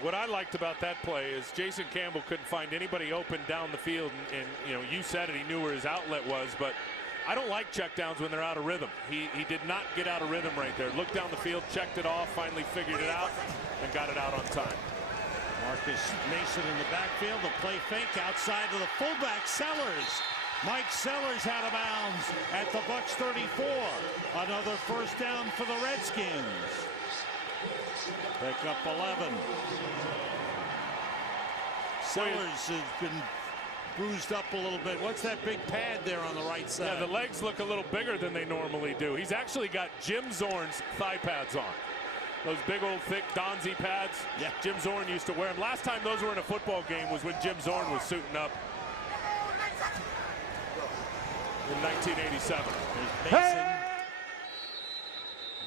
What I liked about that play is Jason Campbell couldn't find anybody open down the field, and you know, you said it, he knew where his outlet was, but I don't like checkdowns when they're out of rhythm. He did not get out of rhythm right there. Looked down the field, checked it off, finally figured it out, and got it out on time. Marcus Mason in the backfield, the play fake outside of the fullback, Sellers. Mike Sellers out of bounds at the Bucs 34. Another first down for the Redskins. Pick up 11. Sellers has been bruised up a little bit. What's that big pad there on the right side? Yeah, the legs look a little bigger than they normally do. He's actually got Jim Zorn's thigh pads on. Those big old thick Donzi pads. Yeah. Jim Zorn used to wear them. Last time those were in a football game was when Jim Zorn was suiting up in 1987. There's Mason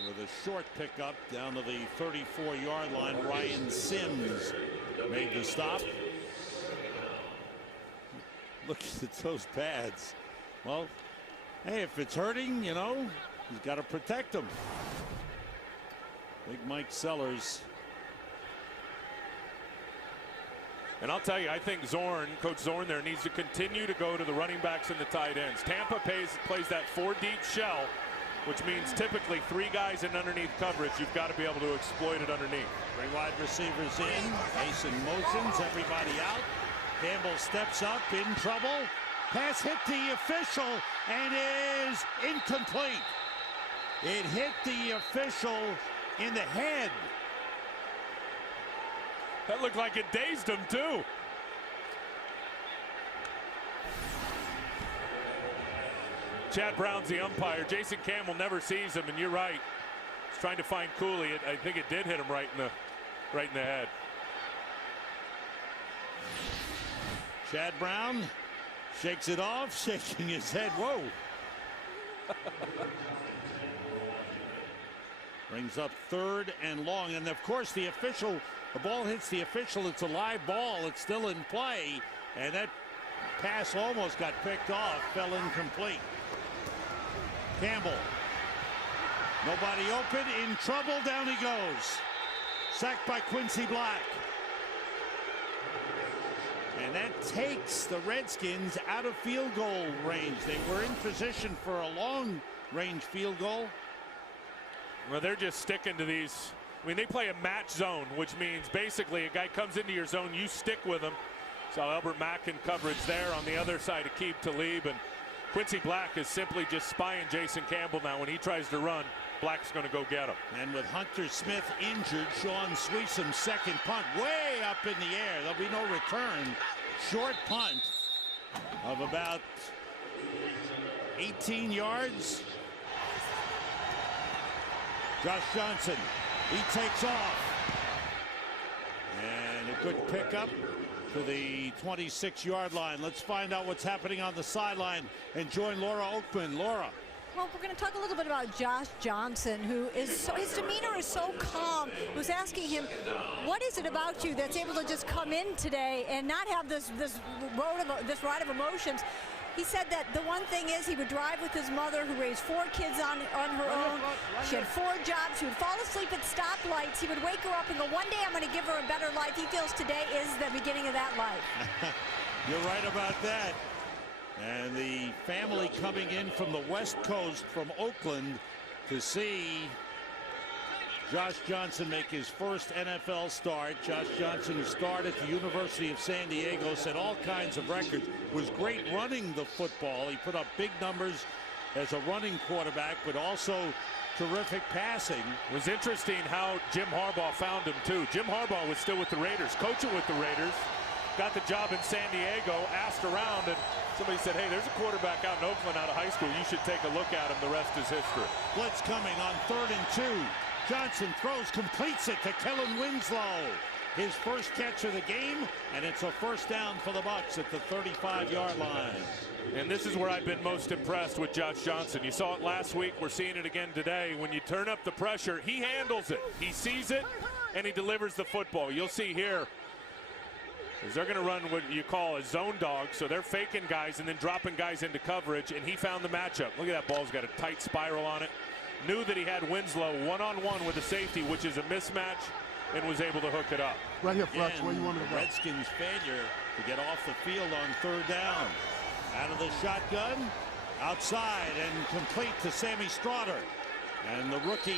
with a short pickup down to the 34-yard line. Ryan Sims made the stop. Look at those pads. Well, hey, if it's hurting, you know, he's got to protect them. Big Mike Sellers. And I'll tell you, I think Zorn, Coach Zorn there, needs to continue to go to the running backs and the tight ends. Tampa plays that 4-deep shell, which means typically 3 guys in underneath coverage. You've got to be able to exploit it underneath. 3 wide receivers in. Mason motions, everybody out. Campbell steps up, in trouble. Pass hit the official and is incomplete. It hit the official in the head. That looked like it dazed him too. Chad Brown's the umpire. Jason Campbell never sees him, and you're right. He's trying to find Cooley. I think it did hit him right in the head. Chad Brown shakes it off, shaking his head. Whoa. Brings up 3rd and long, and of course the ball hits the official. It's a live ball. It's still in play, and that pass almost got picked off, fell incomplete. Campbell, nobody open, in trouble, down he goes. Sacked by Quincy Black. And that takes the Redskins out of field goal range. They were in position for a long range field goal. Well, they're just sticking to these. I mean, they play a match zone, which means basically a guy comes into your zone, you stick with him. So Albert Mack in coverage there on the other side to keep Talib, and Quincy Black is simply just spying Jason Campbell now. When he tries to run, Black's going to go get him. And with Hunter Smith injured, Sean Sweetsam's second punt way up in the air. There'll be no return. Short punt of about 18 yards. Josh Johnson, he takes off. And a good pickup to the 26-yard line. Let's find out what's happening on the sideline and join Laura Oakman. Laura. Well, we're going to talk a little bit about Josh Johnson, who is his demeanor is so calm. I was asking him, what is it about you that's able to just come in today and not have this ride of emotions? He said that the one thing is he would drive with his mother, who raised 4 kids on her own. She had 4 jobs. She would fall asleep at stoplights. He would wake her up and go, one day I'm going to give her a better life. He feels today is the beginning of that life. You're right about that. And the family coming in from the West Coast, from Oakland, to see Josh Johnson make his first NFL start. Josh Johnson, who starred at the University of San Diego, set all kinds of records, was great running the football. He put up big numbers as a running quarterback, but also terrific passing. It was interesting how Jim Harbaugh found him, too. Jim Harbaugh was still with the Raiders, coaching with the Raiders. Got the job in San Diego, asked around, and somebody said, hey, there's a quarterback out in Oakland out of high school. You should take a look at him. The rest is history. Blitz coming on 3rd and 2. Johnson throws, completes it to Kellen Winslow. His first catch of the game, and it's a first down for the Bucs at the 35-yard line. And this is where I've been most impressed with Josh Johnson. You saw it last week. We're seeing it again today. When you turn up the pressure, he handles it. He sees it, and he delivers the football. You'll see here, is they're going to run what you call a zone dog, so they're faking guys and then dropping guys into coverage, and he found the matchup. Look at that ball's got a tight spiral on it. Knew that he had Winslow one-on-one with a safety, which is a mismatch, and was able to hook it up. Right here, Fletch, where you want me to go? Redskins failure to get off the field on 3rd down. Out of the shotgun, outside, and complete to Sammy Stroughter. And the rookie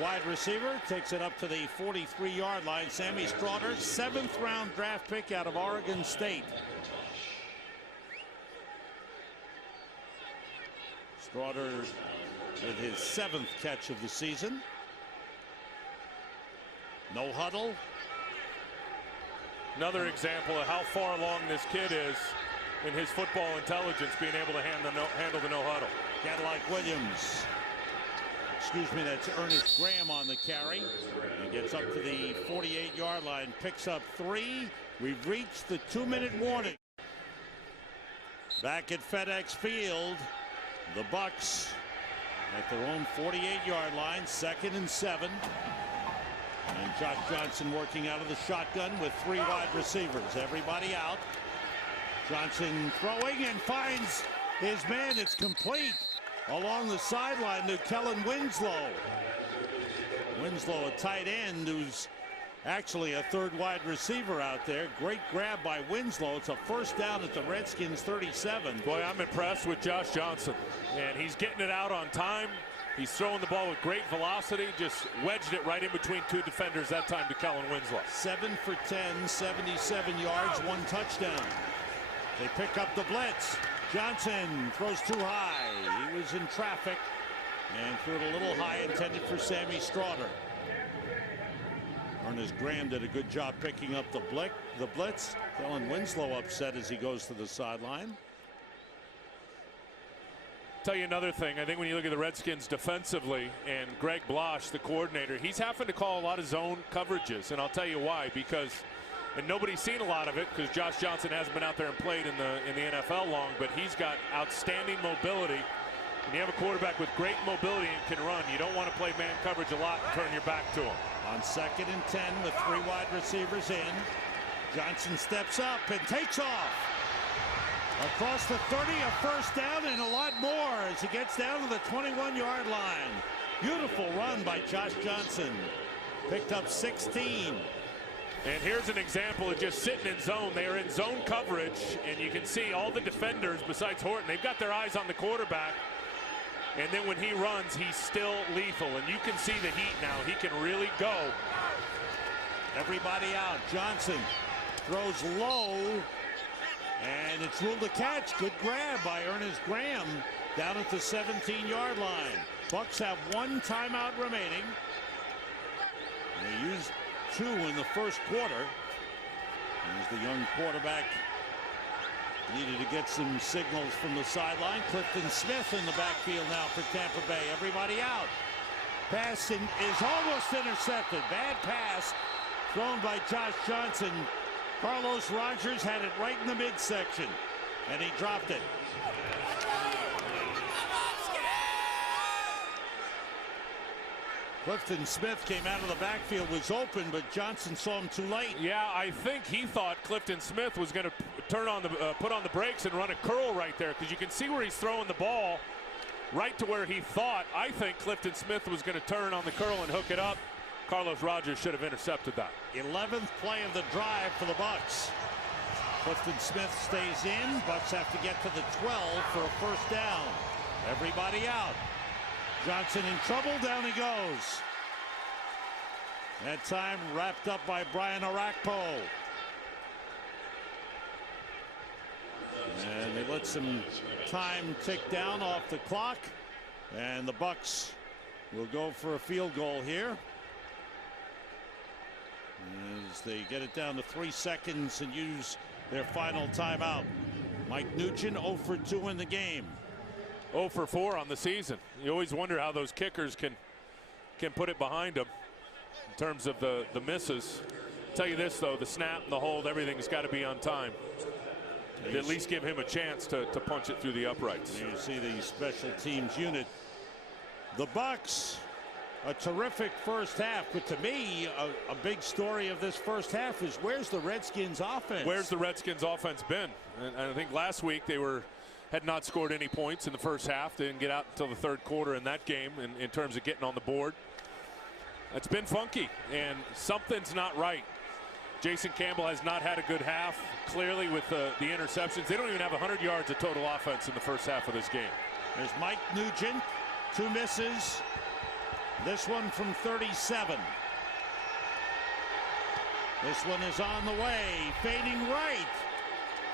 wide receiver takes it up to the 43-yard line. Sammy Stroughter, 7th-round draft pick out of Oregon State. Stroughter with his 7th catch of the season. No huddle. Another example of how far along this kid is in his football intelligence, being able to handle the no huddle. Cadillac Williams. Excuse me, that's Ernest Graham on the carry. He gets up to the 48-yard line, picks up 3. We've reached the 2-minute warning. Back at FedEx Field, the Bucs at their own 48-yard line, 2nd and 7. And Josh Johnson working out of the shotgun with 3 wide receivers. Everybody out. Johnson throwing and finds his man. It's complete along the sideline to Kellen Winslow. Winslow, a tight end who's actually a 3rd wide receiver out there. Great grab by Winslow. It's a first down at the Redskins 37. Boy, I'm impressed with Josh Johnson. And he's getting it out on time. He's throwing the ball with great velocity. Just wedged it right in between 2 defenders that time to Kellen Winslow. 7 for 10, 77 yards, 1 touchdown. They pick up the blitz. Johnson throws too high. He was in traffic and threw it a little high, intended for Sammy Stroughter. Ernest Graham did a good job picking up the blitz. Kellen Winslow upset as he goes to the sideline. Tell you another thing. I think when you look at the Redskins defensively and Greg Blosh, the coordinator, he's having to call a lot of zone coverages, and I'll tell you why. Because, and nobody's seen a lot of it because Josh Johnson hasn't been out there and played in the NFL long, but he's got outstanding mobility. When you have a quarterback with great mobility and can run, you don't want to play man coverage a lot and turn your back to him. On 2nd and 10 with 3 wide receivers in, Johnson steps up and takes off. Across the 30, a first down and a lot more as he gets down to the 21-yard line. Beautiful run by Josh Johnson. Picked up 16. And here's an example of just sitting in zone. They are in zone coverage, and you can see all the defenders besides Horton. They've got their eyes on the quarterback. And then when he runs, he's still lethal. And you can see the heat now. He can really go. Everybody out. Johnson throws low. And it's ruled a catch. Good grab by Ernest Graham down at the 17-yard line. Bucs have 1 timeout remaining. They used 2 in the first quarter. As the young quarterback needed to get some signals from the sideline. Clifton Smith in the backfield now for Tampa Bay. Everybody out. Pass is almost intercepted. Bad pass thrown by Josh Johnson. Carlos Rogers had it right in the midsection, and he dropped it. Clifton Smith came out of the backfield, was open, but Johnson saw him too late. Yeah, I think he thought Clifton Smith was going to turn on the put on the brakes and run a curl right there, because you can see where he's throwing the ball right to where he thought. I think Clifton Smith was going to turn on the curl and hook it up. Carlos Rogers should have intercepted that. 11th play of the drive for the Bucs. Clifton Smith stays in. Bucs have to get to the 12 for a first down. Everybody out. Johnson in trouble. Down he goes. That time wrapped up by Brian Orakpo. And they let some time tick down off the clock. And the Bucs will go for a field goal here, as they get it down to 3 seconds and use their final timeout. Mike Nugent 0 for 2 in the game. 0 for 4 on the season. You always wonder how those kickers can put it behind them in terms of the misses. I'll tell you this, though, the snap and the hold, everything's got to be on time. At least give him a chance to punch it through the uprights. You see the special teams unit. The Bucs, a terrific first half, but to me, a big story of this first half is where's the Redskins offense? Where's the Redskins offense been? And I think last week they had not scored any points in the first half. They didn't get out until the 3rd quarter in that game in terms of getting on the board. It's been funky, and something's not right. Jason Campbell has not had a good half, clearly, with the interceptions. They don't even have 100 yards of total offense in the first half of this game. There's Mike Nugent, 2 misses. This one from 37. This one is on the way, fading right.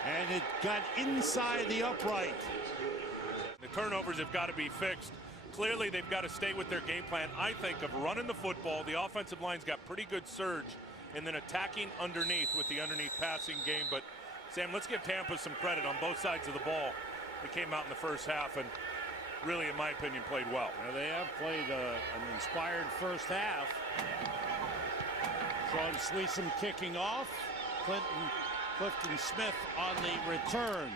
And it got inside the upright. The turnovers have got to be fixed. Clearly, they've got to stay with their game plan, I think, of running the football. The offensive line's got pretty good surge, and then attacking underneath with the underneath passing game. But, Sam, let's give Tampa some credit on both sides of the ball. They came out in the first half and really, in my opinion, played well. Now they have played an inspired first half. Sean Sweesom kicking off. Clifton Smith on the return.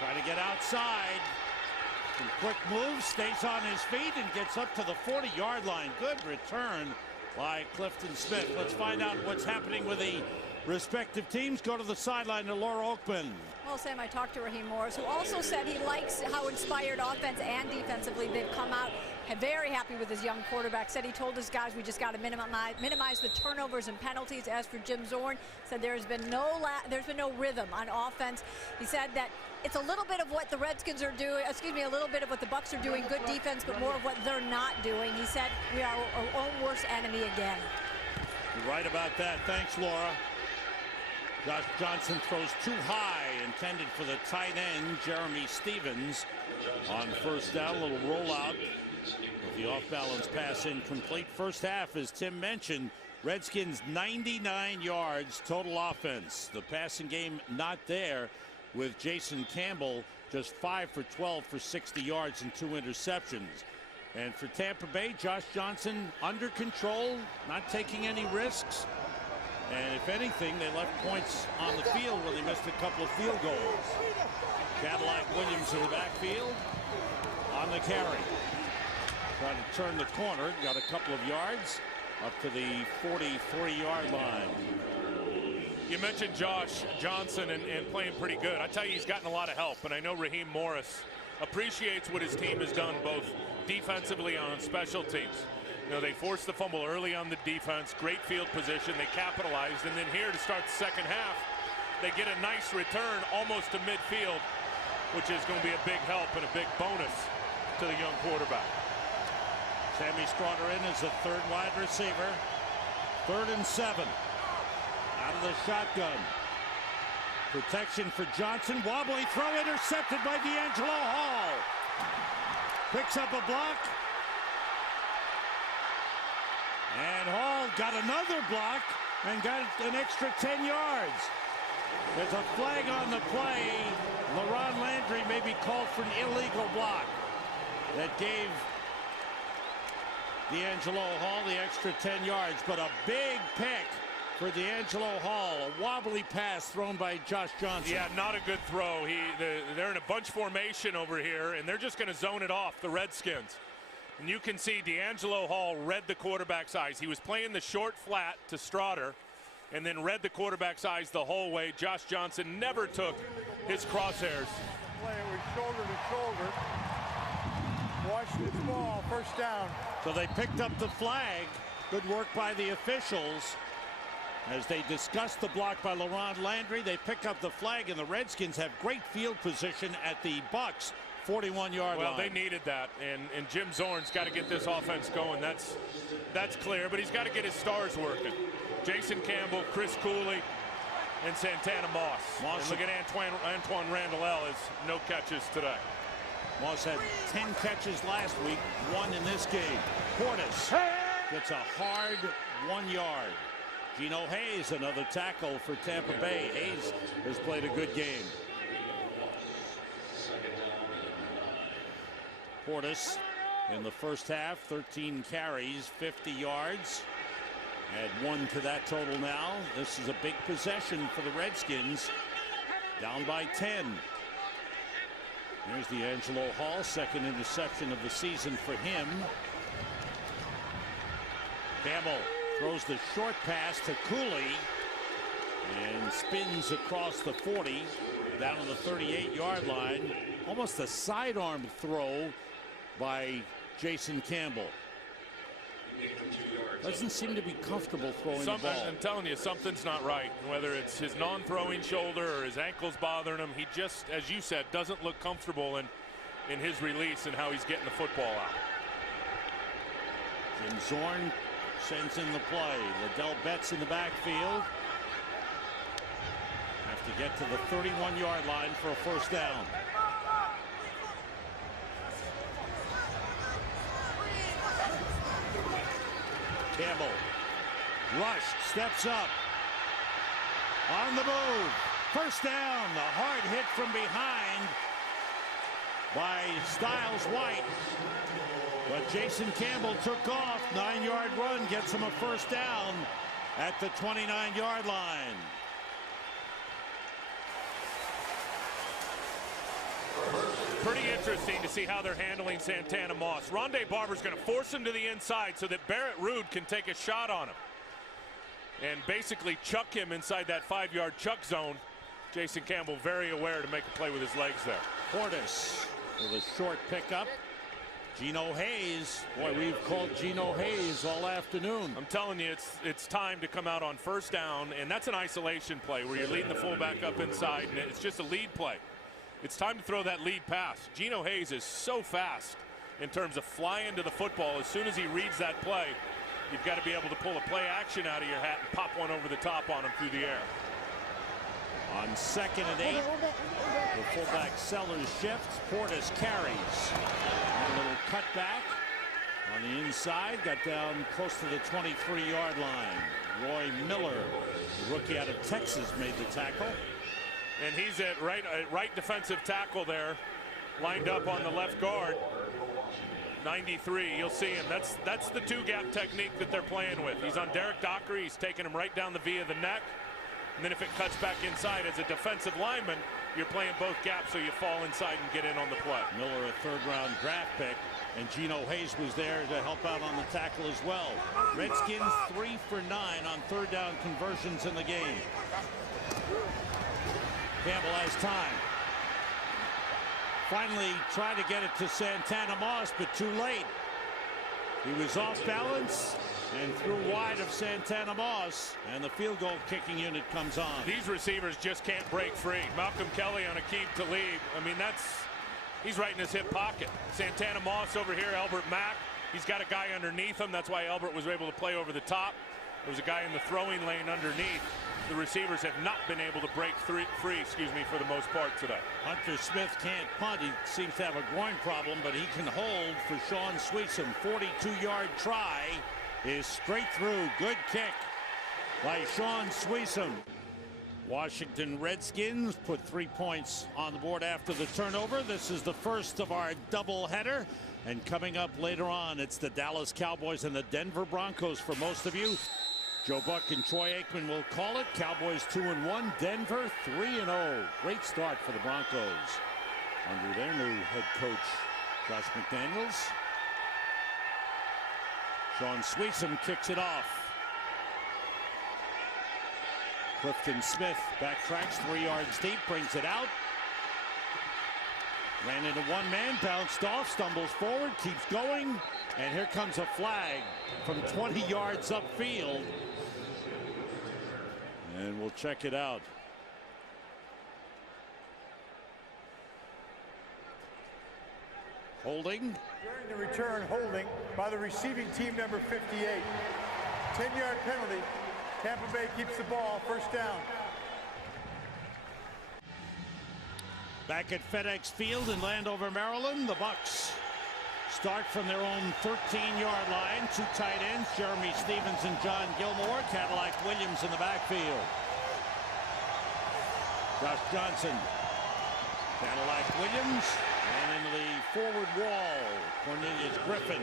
Try to get outside. Some quick moves, stays on his feet and gets up to the 40-yard line. Good return by Clifton Smith. Let's find out what's happening with the respective teams. Go to the sideline to Laura Oakman. Well, Sam, I talked to Raheem Morris, who also said he likes how inspired offense and defensively they've come out. Very happy with his young quarterback. Said he told his guys we just got to minimize the turnovers and penalties. As for Jim Zorn, said there's been no rhythm on offense. He said that it's a little bit of what the Redskins are doing, a little bit of what the Bucs are doing, good defense, but more of what they're not doing. He said we are our own worst enemy again. You're right about that. Thanks, Laura. Josh Johnson throws too high, intended for the tight end, Jeremy Stevens. On first down, a little rollout with the off-balance pass incomplete. First half, as Tim mentioned, Redskins 99 yards total offense. The passing game not there. with Jason Campbell just 5 for 12 for 60 yards and 2 interceptions. And for Tampa Bay, Josh Johnson under control, not taking any risks. And if anything, they left points on the field when they missed a couple of field goals. Cadillac Williams in the backfield on the carry. Trying to turn the corner, got a couple of yards up to the 43-yard line. You mentioned Josh Johnson and playing pretty good. I tell you, he's gotten a lot of help, and I know Raheem Morris appreciates what his team has done both defensively and on special teams. You know, they forced the fumble early on the defense, great field position, they capitalized, and then here to start the second half, they get a nice return almost to midfield, which is going to be a big help and a big bonus to the young quarterback. Sammy Stroughter in as the third wide receiver. 3rd and 7. Out of the shotgun. Protection for Johnson. Wobbly throw intercepted by D'Angelo Hall. Picks up a block. And Hall got another block and got an extra 10 yards. There's a flag on the play. LaRon Landry may be called for an illegal block. That gave D'Angelo Hall the extra 10 yards, but a big pick for D'Angelo Hall. A wobbly pass thrown by Josh Johnson. Yeah, not a good throw. They're in a bunch formation over here, and they're just going to zone it off, the Redskins. And you can see D'Angelo Hall read the quarterback's eyes. He was playing the short flat to Stroughter and then read the quarterback's eyes the whole way. Josh Johnson never took his crosshairs. Play it with shoulder to shoulder. Washington's ball, first down. So they picked up the flag. Good work by the officials. As they discussed the block by LaRon Landry, they pick up the flag, and the Redskins have great field position at the Bucs 41-yard line. Well, they needed that, and Jim Zorn's got to get this offense going. That's clear, but he's got to get his stars working. Jason Campbell, Chris Cooley, and Santana Moss. And look at Antoine Randall has no catches today. Moss had 10 catches last week, 1 in this game. Portis gets a hard 1 yard. Gino Hayes, another tackle for Tampa Bay. Hayes has played a good game. Portis in the first half, 13 carries, 50 yards. Add 1 to that total now. This is a big possession for the Redskins. Down by 10. Here's D'Angelo Hall, second interception of the season for him. Campbell throws the short pass to Cooley and spins across the 40 down to the 38-yard line. Almost a sidearm throw by Jason Campbell. Doesn't seem to be comfortable throwing the ball. I'm telling you, something's not right. Whether it's his non-throwing shoulder or his ankles bothering him, he just, as you said, doesn't look comfortable in his release and how he's getting the football out. Jim Zorn sends in the play. Liddell Betts in the backfield. Have to get to the 31-yard line for a first down. Campbell rushed, steps up, on the move, first down. The hard hit from behind by Styles White, but Jason Campbell took off. 9-yard run gets him a first down at the 29-yard line. Pretty interesting to see how they're handling Santana Moss. Rondé Barber's going to force him to the inside so that Barrett Ruud can take a shot on him and basically chuck him inside that 5-yard chuck zone. Jason Campbell very aware to make a play with his legs there. Portis with a short pickup. Gino Hayes. Boy, we've called Gino Hayes all afternoon. I'm telling you, it's time to come out on first down, and that's an isolation play where you're leading the fullback up inside, and it's just a lead play. It's time to throw that lead pass. Gino Hayes is so fast in terms of flying to the football. As soon as he reads that play, you've got to be able to pull a play action out of your hat and pop one over the top on him through the air. On 2nd and 8, the fullback Sellers shifts. Portis carries. A little cutback on the inside. Got down close to the 23-yard line. Roy Miller, the rookie out of Texas, made the tackle. And he's at right defensive tackle there, lined up on the left guard. 93, you'll see him. That's the two-gap technique that they're playing with. He's on Derek Dockery. He's taking him right down the V of the neck. And then if it cuts back inside as a defensive lineman, you're playing both gaps so you fall inside and get in on the play. Miller, a third-round draft pick, and Geno Hayes was there to help out on the tackle as well. Redskins 3 for 9 on third down conversions in the game. Campbell has time. Finally tried to get it to Santana Moss, but too late. He was off balance and threw wide of Santana Moss, and the field goal kicking unit comes on. These receivers just can't break free. Malcolm Kelly on Aqib Talib. I mean, he's right in his hip pocket. Santana Moss over here, Albert Mack. He's got a guy underneath him. That's why Albert was able to play over the top. There was a guy in the throwing lane underneath. The receivers have not been able to break free, for the most part today. Hunter Smith can't punt. He seems to have a groin problem, but he can hold for Sean Sweetson. 42-yard try is straight through. Good kick by Sean Sweetson. Washington Redskins put 3 points on the board after the turnover. This is the first of our doubleheader. And coming up later on, it's the Dallas Cowboys and the Denver Broncos for most of you. Joe Buck and Troy Aikman will call it. Cowboys 2-1, Denver 3-0. Great start for the Broncos under their new head coach, Josh McDaniels. Sean Sweetson kicks it off. Clifton Smith backtracks 3 yards deep, brings it out. Ran into one man, bounced off, stumbles forward, keeps going, and here comes a flag from 20 yards upfield. And we'll check it out. Holding. During the return, holding by the receiving team, number 58. 10-yard penalty. Tampa Bay keeps the ball, first down. Back at FedEx Field in Landover, Maryland, the Bucs start from their own 13-yard line. 2 tight ends, Jeremy Stevens and John Gilmore. Cadillac Williams in the backfield. Josh Johnson, Cadillac Williams, and into the forward wall, Cornelius Griffin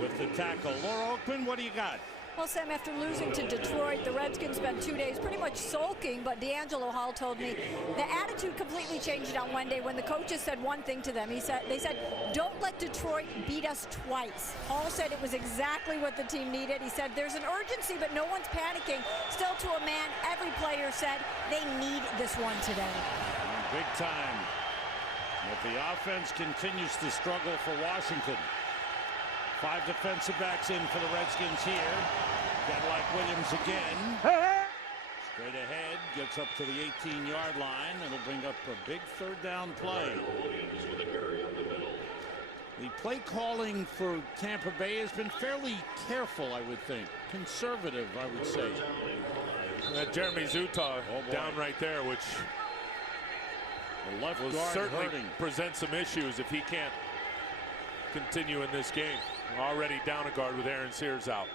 with the tackle. Laura Oakman, what do you got? Well, Sam, after losing to Detroit, the Redskins spent 2 days pretty much sulking, but D'Angelo Hall told me the attitude completely changed on Wednesday when the coaches said one thing to them. They said, don't let Detroit beat us twice. Hall said it was exactly what the team needed. He said there's an urgency, but no one's panicking. Still to a man, every player said they need this one today. Big time. But the offense continues to struggle for Washington. 5 defensive backs in for the Redskins here. Cadillac Williams again. Straight ahead, gets up to the 18-yard line. It'll bring up a big third down play. The play calling for Tampa Bay has been fairly careful, I would think. Conservative, I would say. Jeremy Zuta down right there, which the left will guard certainly hurting. present some issues if he can't continue in this game. Already down a guard with Aaron Sears out.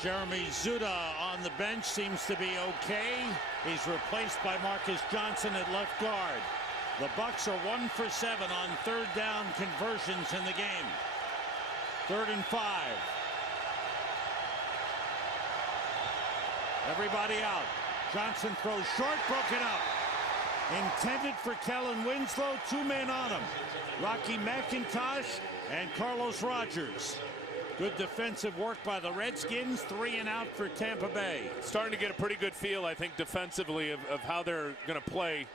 Jeremy Zuta on the bench seems to be okay. He's replaced by Marcus Johnson at left guard. The Bucs are 1 for 7 on third down conversions in the game. 3rd and 5. Everybody out. Johnson throws short, broken up. Intended for Kellen Winslow, 2 men on him. Rocky McIntosh and Carlos Rogers. Good defensive work by the Redskins. 3 and out for Tampa Bay. Starting to get a pretty good feel, I think, defensively of how they're going to play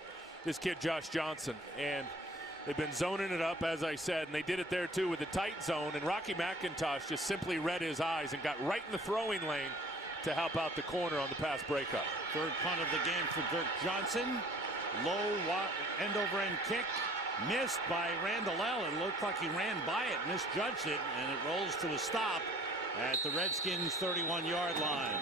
this kid, Josh Johnson. And they've been zoning it up, as I said, and they did it there, too, with the tight zone. And Rocky McIntosh just simply read his eyes and got right in the throwing lane to help out the corner on the pass breakup. 3rd punt of the game for Dirk Johnson. Low end-over-end kick. Missed by Randall Allen. Looked like he ran by it, misjudged it, and it rolls to a stop at the Redskins' 31-yard line.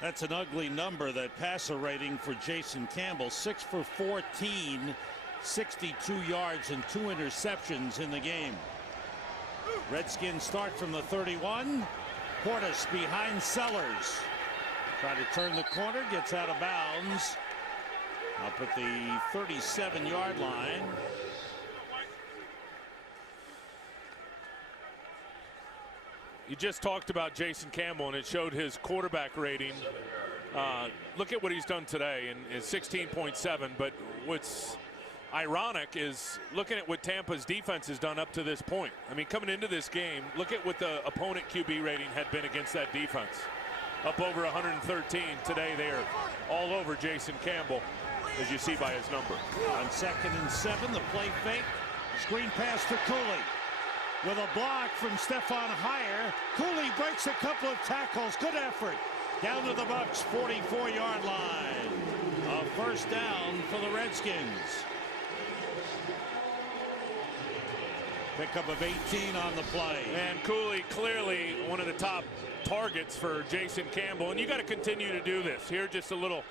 That's an ugly number, that passer rating for Jason Campbell. 6 for 14, 62 yards and 2 interceptions in the game. Redskins start from the 31. Portis behind Sellers. Trying to turn the corner, gets out of bounds. Up at the 37-yard line. You just talked about Jason Campbell, and it showed his quarterback rating. Look at what he's done today, and is 16.7. But what's ironic is looking at what Tampa's defense has done up to this point. I mean, coming into this game, look at what the opponent QB rating had been against that defense. Up over 113. Today they are all over Jason Campbell, as you see by his number. On 2nd and 7, the play fake. Screen pass to Cooley. With a block from Stephon Heyer. Cooley breaks a couple of tackles. Good effort. Down to the Bucs 44-yard line. A first down for the Redskins. Pickup of 18 on the play. And Cooley clearly one of the top targets for Jason Campbell. And you got to continue to do this. Here just a little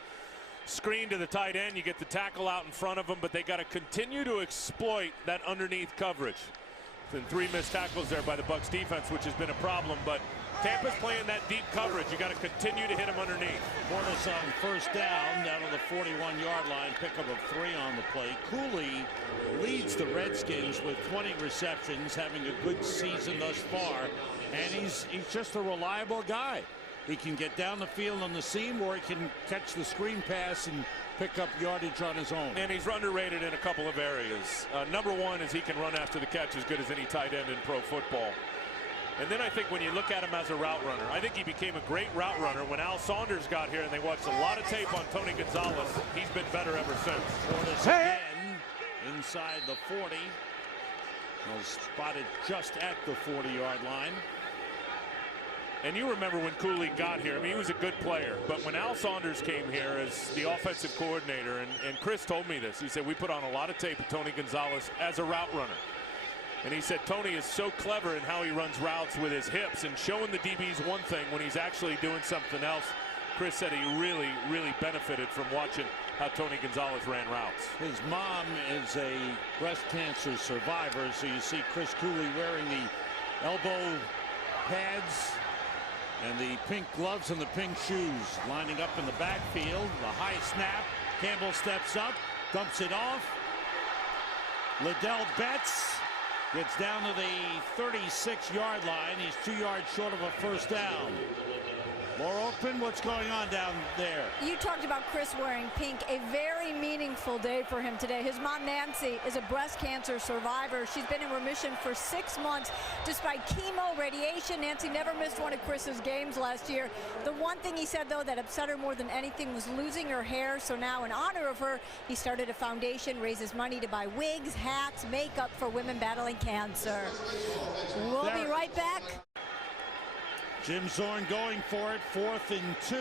screen to the tight end. You get the tackle out in front of them, but they got to continue to exploit that underneath coverage. And 3 missed tackles there by the Bucs defense, which has been a problem. But Tampa's playing that deep coverage. You got to continue to hit them underneath. Portis on first down to the 41-yard line. Pickup of 3 on the play. Cooley leads the Redskins with 20 receptions, having a good season thus far. And he's just a reliable guy. He can get down the field on the seam, or he can catch the screen pass and pick up yardage on his own. And he's underrated in a couple of areas. Number one is he can run after the catch as good as any tight end in pro football. And then I think when you look at him as a route runner, I think he became a great route runner when Al Saunders got here and they watched a lot of tape on Tony Gonzalez. He's been better ever since. Portis again inside the 40. Was spotted just at the 40-yard line. And you remember when Cooley got here, I mean, he was a good player. But when Al Saunders came here as the offensive coordinator, and Chris told me this, he said, we put on a lot of tape of Tony Gonzalez as a route runner. And he said Tony is so clever in how he runs routes with his hips and showing the DBs one thing when he's actually doing something else. Chris said he really, really benefited from watching how Tony Gonzalez ran routes. His mom is a breast cancer survivor, so you see Chris Cooley wearing the elbow pads and the pink gloves and the pink shoes, lining up in the backfield. The high snap. Campbell steps up, dumps it off. Liddell Betts gets down to the 36-yard line. He's 2 yards short of a first down. More open. What's going on down there? You talked about Chris wearing pink. A very meaningful day for him today. His mom, Nancy, is a breast cancer survivor. She's been in remission for 6 months despite chemo, radiation. Nancy never missed one of Chris's games last year. The one thing he said, though, that upset her more than anything was losing her hair. So now, in honor of her, he started a foundation, raises money to buy wigs, hats, makeup for women battling cancer. We'll be right back. Jim Zorn going for it, 4th and 2.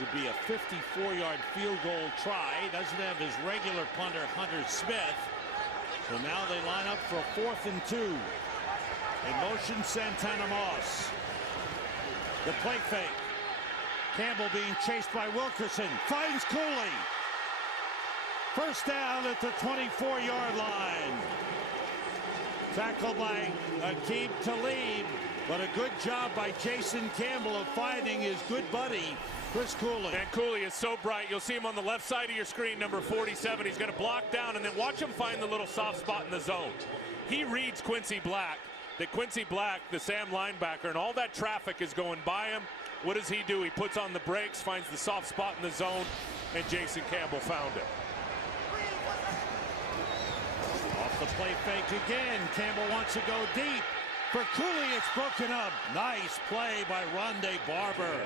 Would be a 54-yard field goal try. Doesn't have his regular punter, Hunter Smith. So now they line up for a 4th and 2. In motion, Santana Moss. The play fake. Campbell being chased by Wilkerson. Finds Cooley. First down at the 24-yard line. Tackled by Aqib Talib, but a good job by Jason Campbell of finding his good buddy, Chris Cooley. And Cooley is so bright. You'll see him on the left side of your screen, number 47. He's going to block down, and then watch him find the little soft spot in the zone. He reads Quincy Black, the Sam linebacker, and all that traffic is going by him. What does he do? He puts on the brakes, finds the soft spot in the zone, and Jason Campbell found it. The play fake again. Campbell wants to go deep. For Cooley, it's broken up. Nice play by Rondé Barber.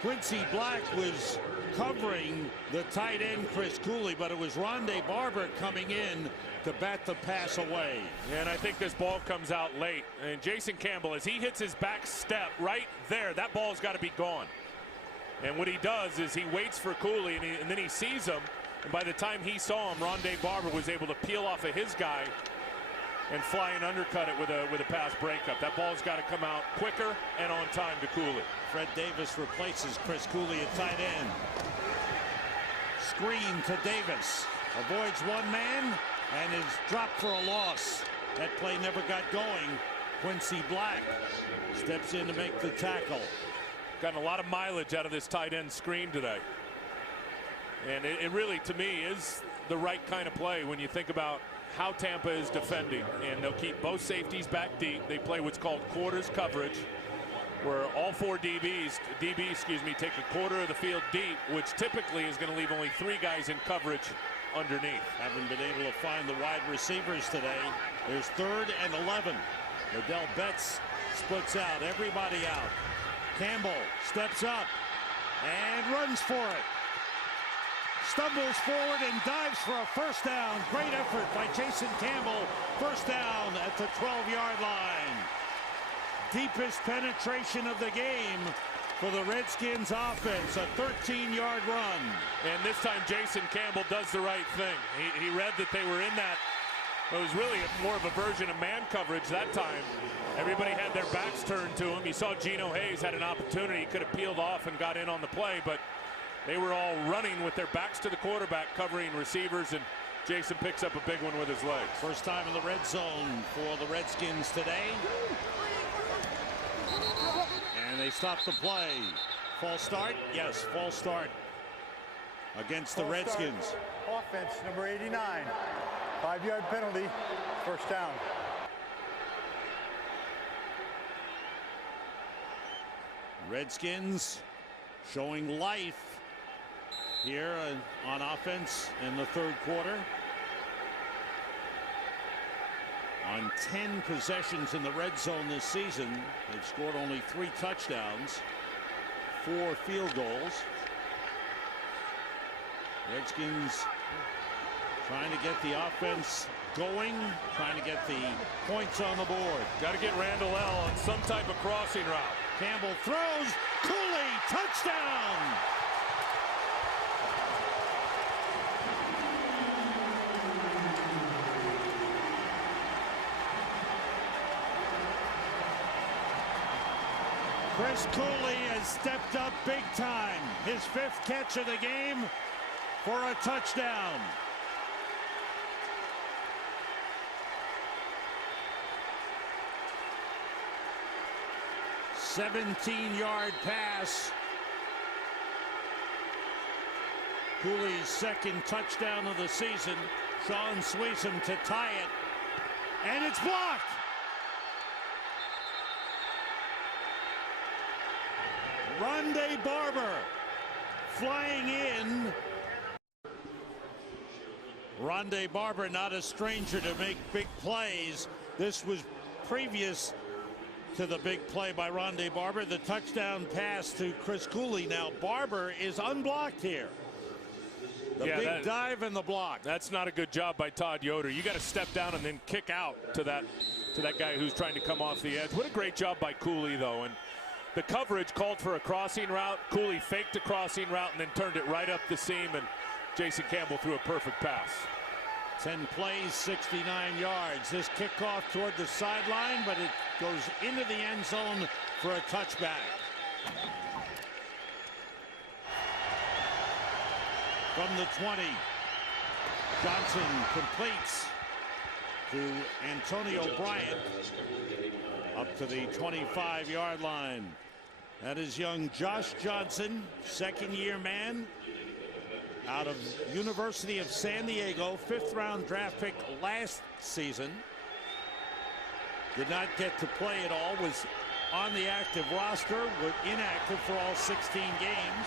Quincy Black was covering the tight end, Chris Cooley, but it was Rondé Barber coming in to bat the pass away. And I think this ball comes out late. And Jason Campbell, as he hits his back step right there, that ball's got to be gone. And what he does is he waits for Cooley, and then he sees him. And by the time he saw him, Rondé Barber was able to peel off of his guy and fly and undercut it with a pass breakup. That ball's got to come out quicker and on time to Cooley. Fred Davis replaces Chris Cooley at tight end. Screen to Davis. Avoids one man and is dropped for a loss. That play never got going. Quincy Black steps in to make the tackle. Gotten a lot of mileage out of this tight end screen today. And it really, to me, is the right kind of play when you think about how Tampa is defending. And they'll keep both safeties back deep. They play what's called quarters coverage, where all four DBs, take a quarter of the field deep, which typically is going to leave only 3 guys in coverage underneath. Haven't been able to find the wide receivers today. There's 3rd and 11. Liddell Betts splits out, everybody out. Campbell steps up and runs for it. Stumbles forward and dives for a first down. Great effort by Jason Campbell. First down at the 12-yard line. Deepest penetration of the game for the Redskins offense, a 13-yard run. And this time Jason Campbell does the right thing. He read that they were in that. It was really more of a version of man coverage that time. Everybody had their backs turned to him. You saw Geno Hayes had an opportunity. He could have peeled off and got in on the play, but they were all running with their backs to the quarterback, covering receivers, and Jason picks up a big one with his legs. First time in the red zone for the Redskins today. And they stop the play. False start? Yes, false start against the Redskins. Start. Offense number 89. 5-yard penalty. First down. Redskins showing life here on offense in the 3rd quarter. On 10 possessions in the red zone this season, they've scored only 3 touchdowns, 4 field goals. Redskins trying to get the offense going, trying to get the points on the board. Got to get Randall L on some type of crossing route. Campbell throws, Cooley, touchdown! Chris Cooley has stepped up big time. His 5th catch of the game for a touchdown. A 17-yard pass. Cooley's 2nd touchdown of the season. Sean Sweesom to tie it. And it's blocked. Rondé Barber flying in. Rondé Barber, not a stranger to make big plays. This was previous to the big play by Rondé Barber, the touchdown pass to Chris Cooley. Now Barber is unblocked here. The big dive and the block. That's not a good job by Todd Yoder. You got to step down and then kick out to that guy who's trying to come off the edge. What a great job by Cooley, though. And the coverage called for a crossing route. Cooley faked a crossing route and then turned it right up the seam, and Jason Campbell threw a perfect pass. 10 plays, 69 yards. This kickoff toward the sideline, but it goes into the end zone for a touchback. From the 20, Johnson completes to Antonio Bryant up to the 25-yard line. That is young Josh Johnson, 2nd-year man out of University of San Diego, 5th-round draft pick last season. Did not get to play at all, was on the active roster, was inactive for all 16 games.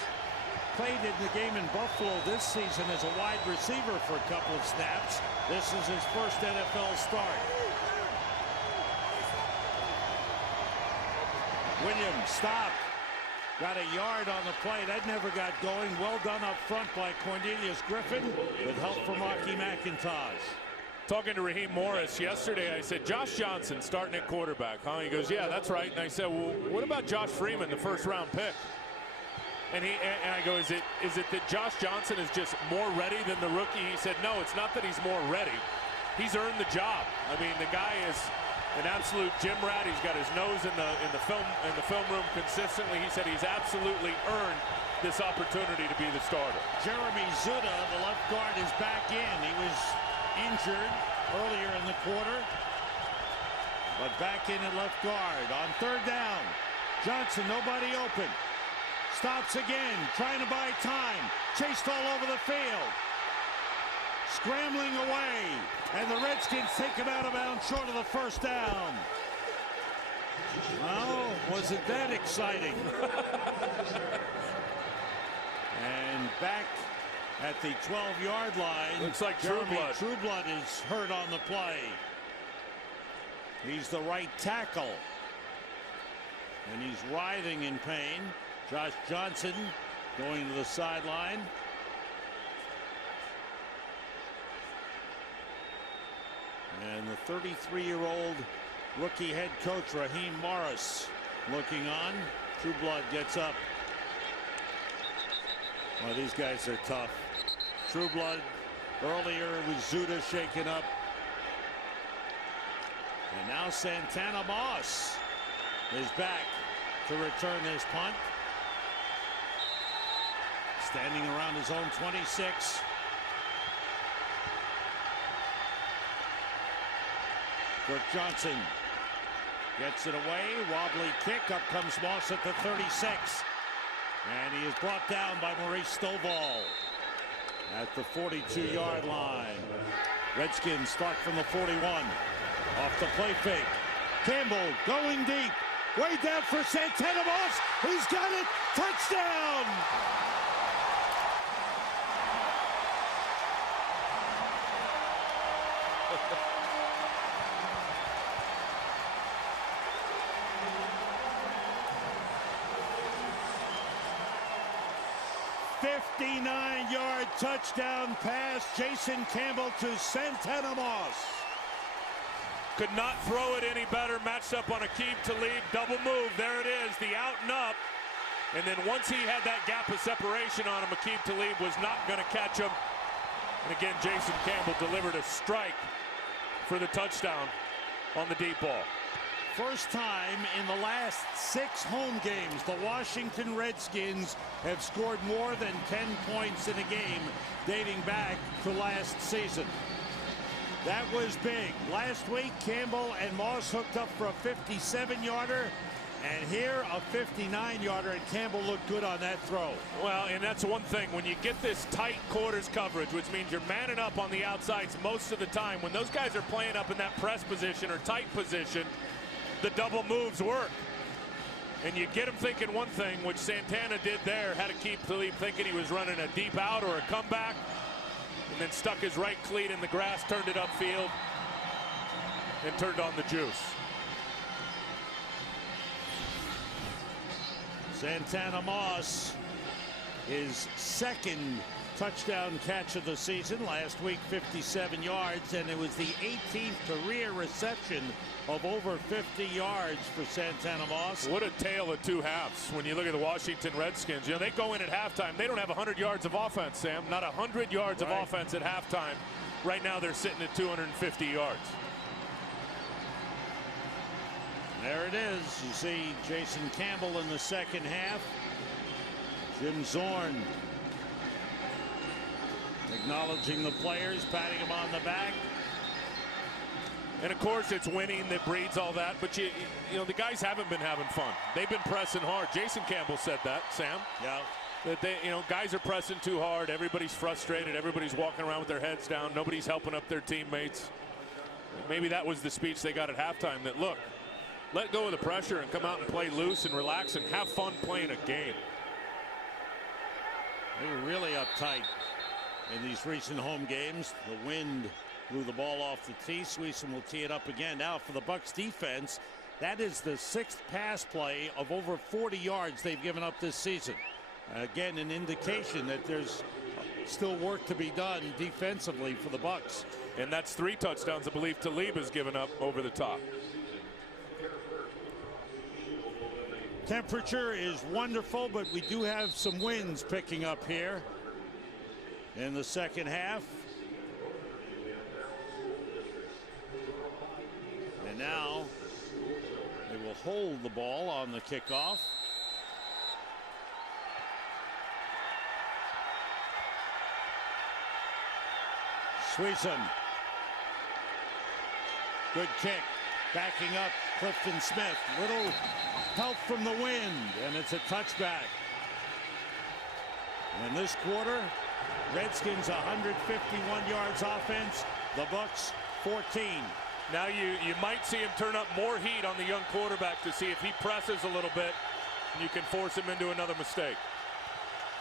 Played in the game in Buffalo this season as a wide receiver for a couple of snaps. This is his first NFL start. Williams stopped. Got a yard on the play. That never got going. Well done up front by Cornelius Griffin with help from Rocky McIntosh. Talking to Raheem Morris yesterday, I said, Josh Johnson starting at quarterback, huh? He goes, yeah, that's right. And I said, well, what about Josh Freeman, the 1st-round pick? And I go, is it that Josh Johnson is just more ready than the rookie? He said, no, it's not that he's more ready. He's earned the job. I mean, the guy is an absolute gym rat. He's got his nose in the film room consistently. He said he's absolutely earned this opportunity to be the starter. Jeremy Zuda, the left guard, is back in. He was injured earlier in the quarter. But back in at left guard on third down. Johnson, nobody open. Stops again, trying to buy time. Chased all over the field. Scrambling away. And the Redskins take him out of bounds short of the first down. Well, wasn't that exciting? And back at the 12-yard line. Looks like Trueblood is hurt on the play. He's the right tackle. And he's writhing in pain. Josh Johnson going to the sideline. And the 33-year-old rookie head coach Raheem Morris looking on. Trueblood gets up. Well, these guys are tough. Trueblood earlier with Zuda shaken up. And now Santana Moss is back to return this punt. Standing around his own 26. Kirk Johnson gets it away. Wobbly kick. Up comes Moss at the 36. And he is brought down by Maurice Stovall at the 42-yard line. Redskins start from the 41. Off the play fake. Campbell going deep. Way down for Santana Moss. He's got it. Touchdown. "59-yard touchdown pass. Jason Campbell to Santana Moss. Could not throw it any better. Matched up on Aqib Talib. Double move. There it is. The out and up. And then once he had that gap of separation on him, Aqib Talib was not going to catch him. And again, Jason Campbell delivered a strike for the touchdown on the deep ball. First time in the last 6 home games, the Washington Redskins have scored more than 10 points in a game dating back to last season. That was big. Last week, Campbell and Moss hooked up for a 57-yarder. And here, a 59-yarder, and Campbell looked good on that throw. Well, and that's one thing. When you get this tight quarters coverage, which means you're manning up on the outsides most of the time, when those guys are playing up in that press position or tight position, the double moves work. And you get them thinking one thing, which Santana did there, had to keep Talib thinking he was running a deep out or a comeback, and then stuck his right cleat in the grass, turned it upfield, and turned on the juice. Santana Moss, his second touchdown catch of the season. Last week, 57 yards, and it was the 18th career reception of over 50 yards for Santana Moss. What a tale of two halves when you look at the Washington Redskins. You know, they go in at halftime. They don't have 100 yards of offense, Sam. Not 100 yards of offense at halftime. Right now, they're sitting at 250 yards. There it is. You see Jason Campbell in the second half. Jim Zorn acknowledging the players, patting them on the back. And of course, it's winning that breeds all that. But you know, the guys haven't been having fun. They've been pressing hard. Jason Campbell said that, Sam. Yeah. That they, you know, guys are pressing too hard. Everybody's frustrated. Everybody's walking around with their heads down. Nobody's helping up their teammates. Maybe that was the speech they got at halftime. That look, let go of the pressure and come out and play loose and relax and have fun playing a game. They were really uptight in these recent home games. The wind blew the ball off the tee. Sweeson will tee it up again. Now for the Bucs defense, that is the 6th pass play of over 40 yards they've given up this season. Again, an indication that there's still work to be done defensively for the Bucs. And that's 3 touchdowns I believe Talib has given up over the top. Temperature is wonderful, but we do have some winds picking up here in the second half. And now they will hold the ball on the kickoff. Sweeson. Good kick. Backing up Clifton Smith. Little help from the wind, and it's a touchback. In this quarter, Redskins 151 yards offense. The Bucs 14. Now you might see him turn up more heat on the young quarterback to see if he presses a little bit, and you can force him into another mistake.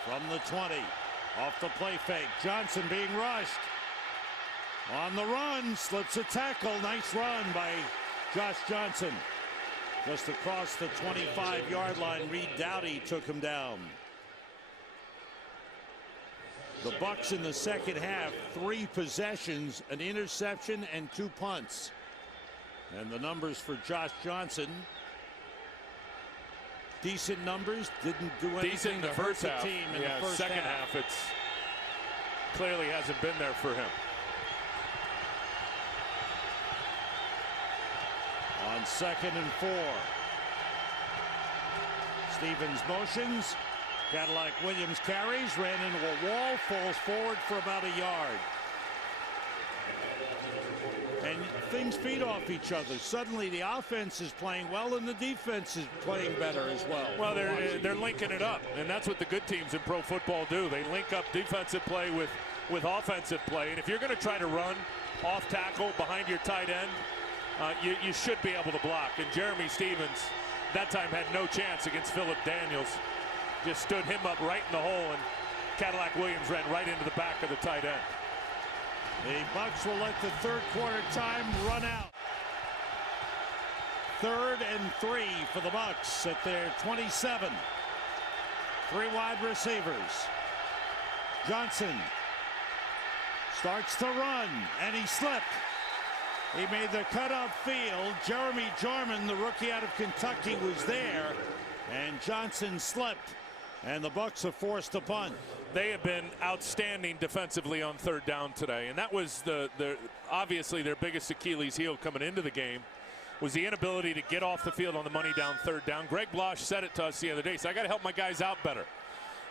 From the 20, off the play fake. Johnson being rushed. On the run, slips a tackle. Nice run by Josh Johnson. Just across the 25-yard line, Reed Dowdy took him down. The Bucs in the second half, 3 possessions, an interception, and 2 punts. And the numbers for Josh Johnson, decent numbers, didn't do anything decent in the first half. Team in the first second half, it's clearly hasn't been there for him. On 2nd and 4. Stevens motions. Cadillac Williams carries, ran into a wall, falls forward for about a yard. And things feed off each other. Suddenly the offense is playing well and the defense is playing better as well. Well, they're linking it up, and that's what the good teams in pro football do. They link up defensive play with offensive play. And if you're going to try to run off tackle behind your tight end, you should be able to block. And Jeremy Stevens that time had no chance against Phillip Daniels. Just stood him up right in the hole, and Cadillac Williams ran right into the back of the tight end. The Bucs will let the third quarter time run out. 3rd and 3 for the Bucs at their 27. 3 wide receivers. Johnson starts to run, and he slipped. He made the cut upfield. Jeremy Jarman, the rookie out of Kentucky, was there, and Johnson slipped, and the Bucs are forced to punt. They have been outstanding defensively on 3rd down today, and that was obviously their biggest Achilles heel coming into the game, was the inability to get off the field on the money down 3rd down. Greg Blosh said it to us the other day, so I got to help my guys out better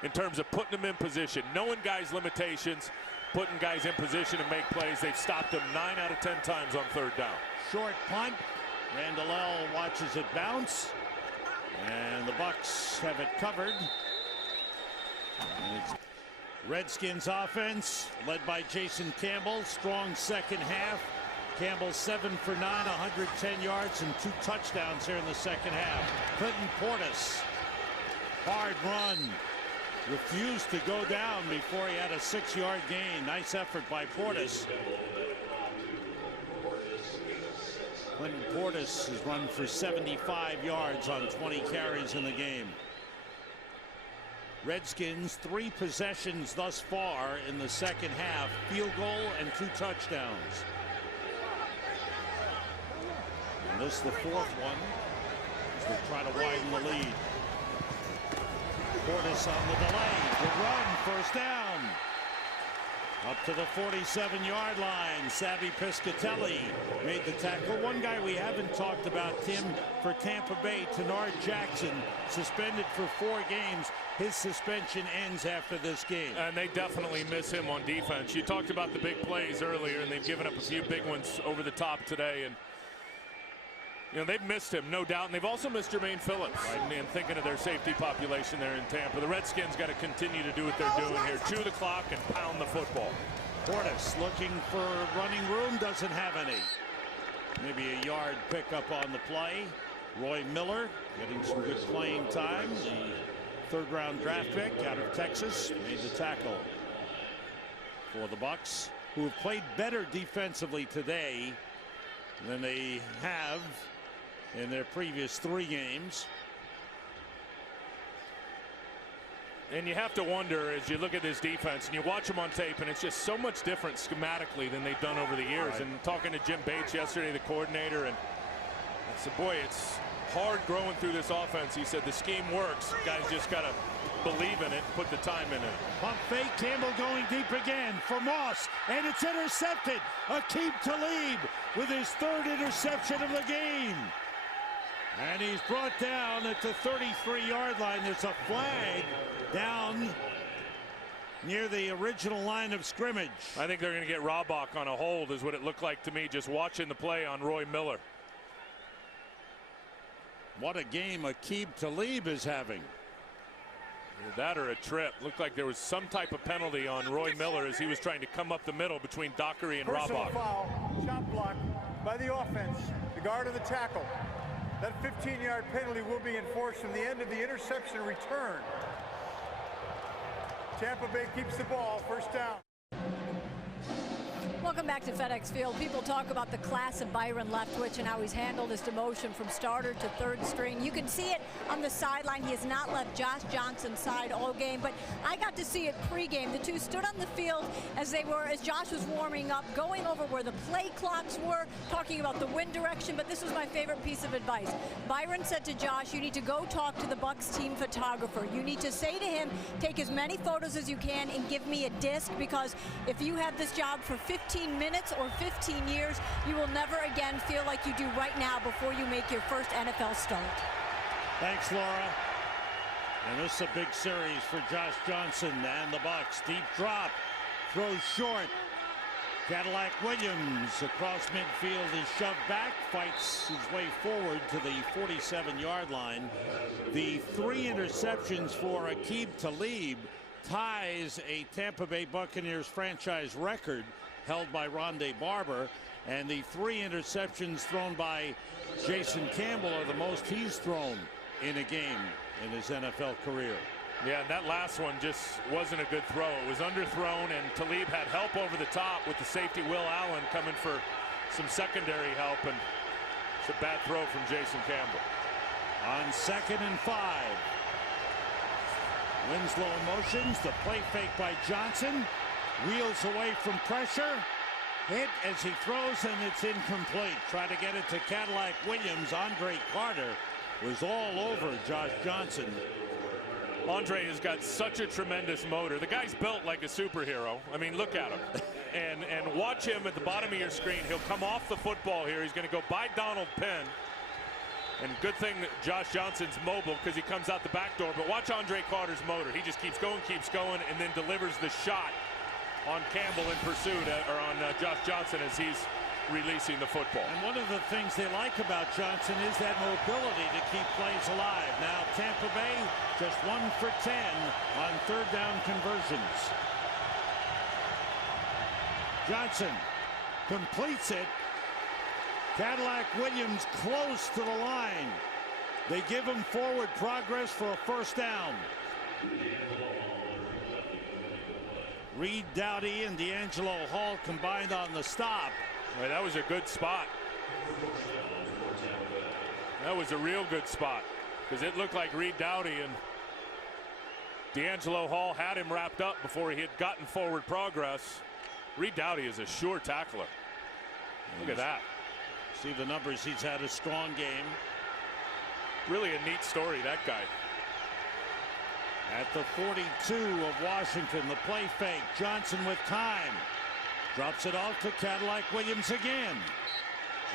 in terms of putting them in position, knowing guys' limitations, putting guys in position to make plays. They've stopped them 9 out of 10 times on 3rd down. Short punt. Randall L. watches it bounce, and the Bucs have it covered. And it's Redskins offense led by Jason Campbell. Strong second half. Campbell 7 for 9, 110 yards and 2 touchdowns here in the second half. Clinton Portis, hard run, refused to go down before he had a 6-yard gain. Nice effort by Portis. Clinton Portis has run for 75 yards on 20 carries in the game. Redskins 3 possessions thus far in the second half, field goal and 2 touchdowns. And this is the 4th one as they try to widen the lead. Portis on the delay, good run, 1st down. Up to the 47-yard line. Savvy Piscatelli made the tackle. One guy we haven't talked about, Tim, for Tampa Bay, Tenard Jackson, suspended for 4 games. His suspension ends after this game. And they definitely miss him on defense. You talked about the big plays earlier, and they've given up a few big ones over the top today. And you know, they've missed him, no doubt. And they've also missed Jermaine Phillips. Right? And thinking of their safety population there in Tampa. The Redskins got to continue to do what they're doing here. Chew the clock and pound the football. Portis looking for running room, doesn't have any. Maybe a yard pickup on the play. Roy Miller getting some good playing time. The 3rd-round draft pick out of Texas made the tackle for the Bucs, who have played better defensively today than they have in their previous 3 games. And you have to wonder, as you look at this defense and you watch them on tape, and it's just so much different schematically than they've done over the years. Right. And talking to Jim Bates yesterday, the coordinator, and I said, boy, it's hard growing through this offense. He said the scheme works. Guys just got to believe in it, put the time in it. Pump fake, Campbell going deep again for Moss, and it's intercepted. Aqib Talib with his 3rd interception of the game. And he's brought down at the 33-yard line. There's a flag down near the original line of scrimmage. I think they're going to get Robach on a hold, is what it looked like to me just watching the play on Roy Miller. What a game Aqib Talib is having. That or a trip. Looked like there was some type of penalty on Roy Miller as he was trying to come up the middle between Dockery and Personal Robach. foul, shot block by the offense, the guard of the tackle. That 15-yard penalty will be enforced from the end of the interception return. Tampa Bay keeps the ball, first down. Welcome back to FedEx Field. People talk about the class of Byron Leftwich and how he's handled his demotion from starter to third string. You can see it on the sideline. He has not left Josh Johnson's side all game, but I got to see it pregame. The two stood on the field as Josh was warming up, going over where the play clocks were, talking about the wind direction, but this was my favorite piece of advice. Byron said to Josh, you need to go talk to the Bucs team photographer. You need to say to him, take as many photos as you can and give me a disc, because if you have this job for 15 minutes or 15 years, you will never again feel like you do right now before you make your first NFL start. Thanks, Laura. And this is a big series for Josh Johnson and the Bucs. Deep drop, throws short. Cadillac Williams across midfield is shoved back, fights his way forward to the 47-yard line. The 3 interceptions for Aqib Talib ties a Tampa Bay Buccaneers franchise record held by Rondé Barber, and the 3 interceptions thrown by Jason Campbell are the most he's thrown in a game in his NFL career. Yeah, and that last one just wasn't a good throw. It was underthrown, and Talib had help over the top with the safety Will Allen coming for some secondary help, and it's a bad throw from Jason Campbell. On 2nd and 5. Winslow motions, the play fake by Johnson. Wheels away from pressure. Hit as he throws, and it's incomplete. Try to get it to Cadillac Williams. Andre Carter was all over Josh Johnson. Andre has got such a tremendous motor. The guy's built like a superhero. I mean, look at him. and watch him at the bottom of your screen. He'll come off the football here. He's going to go by Donald Penn. And good thing that Josh Johnson's mobile because he comes out the back door. But watch Andre Carter's motor. He just keeps going, and then delivers the shot on Campbell in pursuit, or on Josh Johnson as he's releasing the football. And one of the things they like about Johnson is that mobility to keep plays alive. Now Tampa Bay just 1 for 10 on 3rd down conversions. Johnson completes it. Cadillac Williams close to the line. They give him forward progress for a first down. Reed Doughty and D'Angelo Hall combined on the stop. Right, that was a good spot. That was a real good spot because it looked like Reed Doughty and D'Angelo Hall had him wrapped up before he had gotten forward progress. Reed Doughty is a sure tackler. Look at that. See the numbers. He's had a strong game. Really a neat story, that guy. At the 42 of Washington, the play fake. Johnson with time. Drops it off to Cadillac Williams again.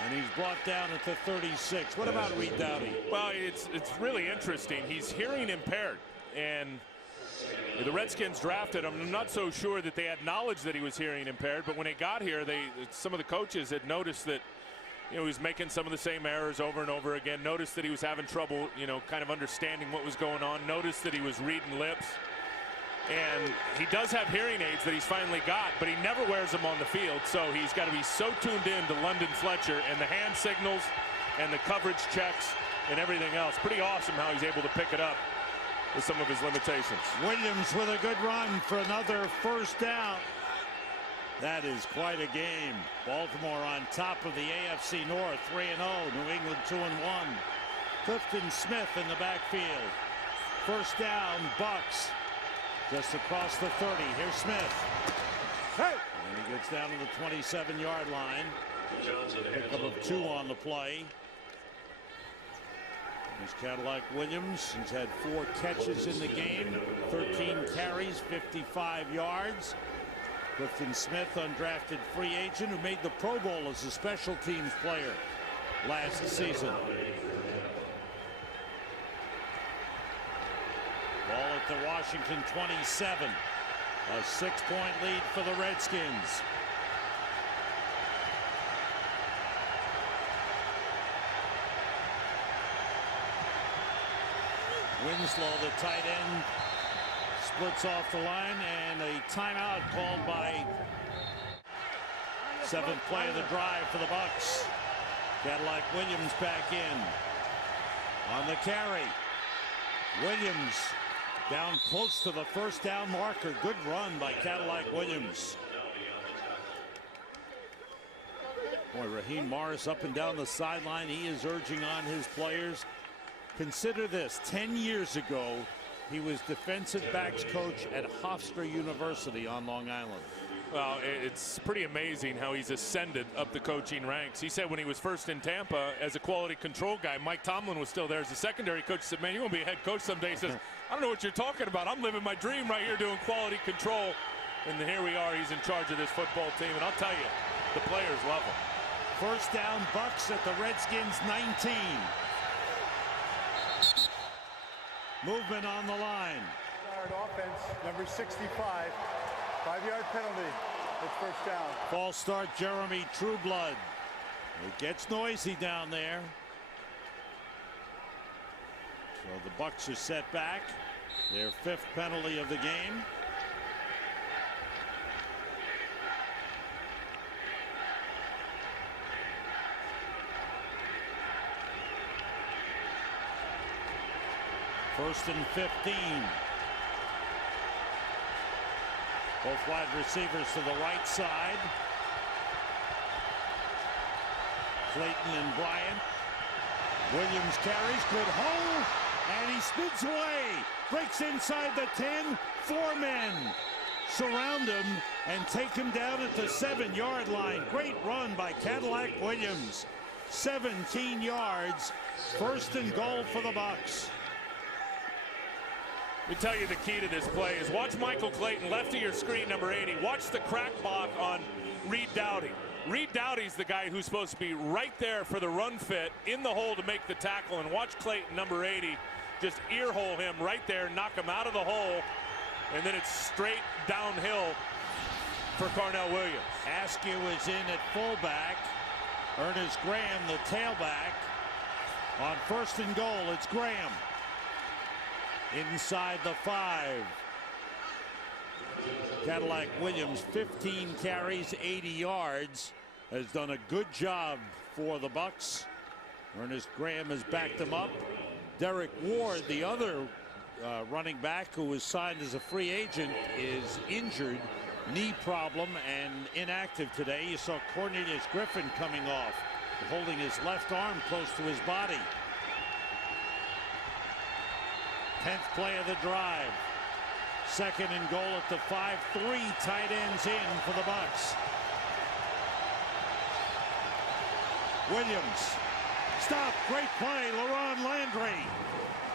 And he's brought down at the 36. What about Reed Doughty? Well, it's really interesting. He's hearing impaired. And the Redskins drafted him. I'm not so sure that they had knowledge that he was hearing impaired. But when he got here, some of the coaches had noticed that he was making some of the same errors over and over again. Noticed that he was having trouble, kind of understanding what was going on. Noticed that he was reading lips. And he does have hearing aids that he's finally got, but he never wears them on the field. So he's got to be so tuned in to London Fletcher and the hand signals and the coverage checks and everything else. Pretty awesome how he's able to pick it up with some of his limitations. Williams with a good run for another first down. That is quite a game. Baltimore on top of the AFC North, 3-0. New England 2-1. Clifton Smith in the backfield. First down, Bucs. Just across the 30. Here's Smith. Hey! And he gets down to the 27-yard line. Pickup of 2 on the play. Here's Cadillac Williams. He's had 4 catches in the game. 13 carries, 55 yards. Clifton Smith, undrafted free agent who made the Pro Bowl as a special teams player last season. Ball at the Washington 27. A 6-point lead for the Redskins. Winslow, the tight end, splits off the line, and a timeout called by seventh play of the drive for the Bucs. Cadillac Williams back in. On the carry, Williams down close to the first down marker. Good run by Cadillac Williams. Boy, Raheem Morris up and down the sideline. He is urging on his players. Consider this, 10 years ago, he was defensive backs coach at Hofstra University on Long Island. Well, it's pretty amazing how he's ascended up the coaching ranks. He said when he was first in Tampa as a quality control guy, Mike Tomlin was still there as a secondary coach. He said, man, you want to be a head coach someday? He says, I don't know what you're talking about. I'm living my dream right here doing quality control. And here we are. He's in charge of this football team. And I'll tell you, the players love him. First down, Bucs at the Redskins 19. Movement on the line. Offense, number 65. 5-yard penalty. It's first down. False start, Jeremy Trueblood. It gets noisy down there. So the Bucs are set back. Their fifth penalty of the game. First and 15. Both wide receivers to the right side. Clayton and Bryant. Williams carries, good hole, and he spins away. Breaks inside the 10. 4 men surround him and take him down at the 7-yard line. Great run by Cadillac Williams. 17 yards. First and goal for the Bucs. Let me tell you the key to this play is watch Michael Clayton, left of your screen, number 80. Watch the crack block on Reed Dowdy. Reed Dowdy's the guy who's supposed to be right there for the run fit in the hole to make the tackle. And watch Clayton, number 80, just earhole him right there, knock him out of the hole. And then it's straight downhill for Carnell Williams. Askew is in at fullback. Ernest Graham, the tailback. On first and goal, it's Graham. Inside the 5. Cadillac Williams, 15 carries, 80 yards, has done a good job for the Bucs. Ernest Graham has backed him up. Derek Ward, the other running back who was signed as a free agent, is injured, knee problem, and inactive today. You saw Cornelius Griffin coming off, holding his left arm close to his body. 10th play of the drive. Second and goal at the 5. 3 tight ends in for the Bucs. Williams. Stop. Great play. LaRon Landry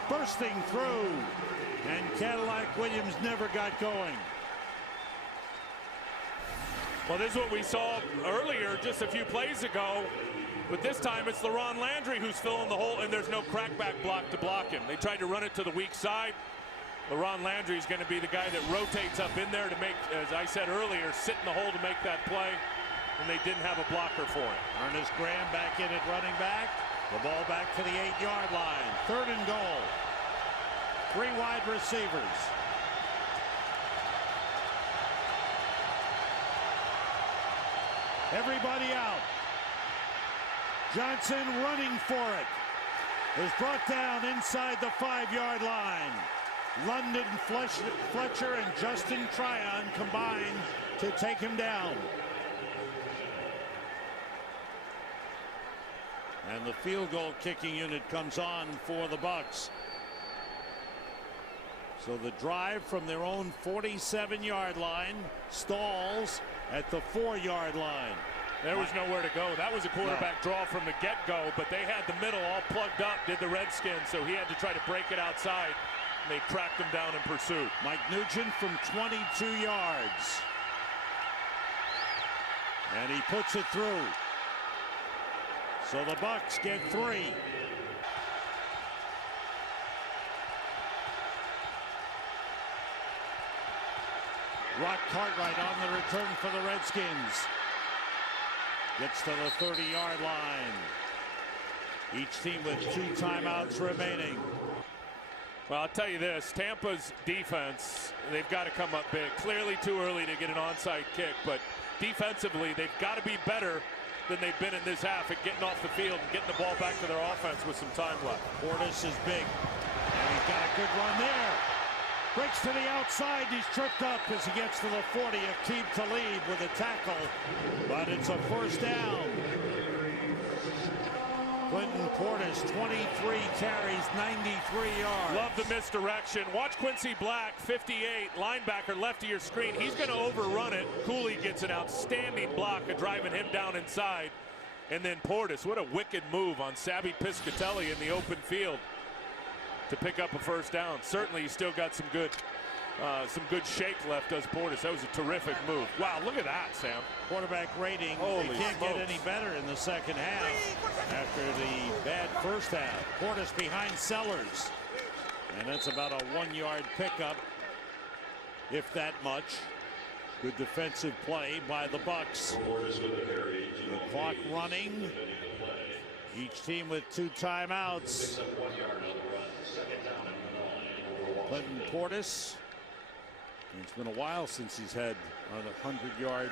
bursting through. And Cadillac Williams never got going. Well, this is what we saw earlier just a few plays ago. But this time it's LaRon Landry who's filling the hole, and there's no crackback block to block him. They tried to run it to the weak side. LaRon Landry is going to be the guy that rotates up in there to make, as I said earlier, sit in the hole to make that play. And they didn't have a blocker for him. Ernest Graham back in at running back. The ball back to the 8-yard line. Third and goal. 3 wide receivers. Everybody out. Johnson running for it. Is brought down inside the 5-yard line. London Fletcher and Justin Tryon combine to take him down. And the field goal kicking unit comes on for the Bucs. So the drive from their own 47-yard line stalls at the 4-yard line. There was nowhere to go. That was a quarterback draw from the get-go, but they had the middle all plugged up, did the Redskins, so he had to try to break it outside, and they tracked him down in pursuit. Mike Nugent from 22 yards. And he puts it through. So the Bucs get 3. Rock Cartwright on the return for the Redskins. Gets to the 30-yard line. Each team with 2 timeouts remaining. Well, I'll tell you this, Tampa's defense, they've got to come up big. Clearly too early to get an onside kick, but defensively, they've got to be better than they've been in this half at getting off the field and getting the ball back to their offense with some time left. Portis is big, and he's got a good run there. Breaks to the outside, he's tripped up as he gets to the 40. Aqib Talib with a tackle, but it's a first down. Clinton Portis, 23 carries, 93 yards. Love the misdirection. Watch Quincy Black, 58, linebacker, left of your screen. He's going to overrun it. Cooley gets an outstanding block of driving him down inside. And then Portis, what a wicked move on Sabi Piscatelli in the open field to pick up a first down. Certainly he's still got some good shake left, does Portis. That was a terrific move. Wow, look at that, Sam. Quarterback rating, Holy they can't smokes. get any better in the second half after the bad first half. Portis behind Sellers, and that's about a 1-yard pickup, if that much. Good defensive play by the Bucs. The clock running. Each team with 2 timeouts. Clinton Portis. It's been a while since he's had a 100-yard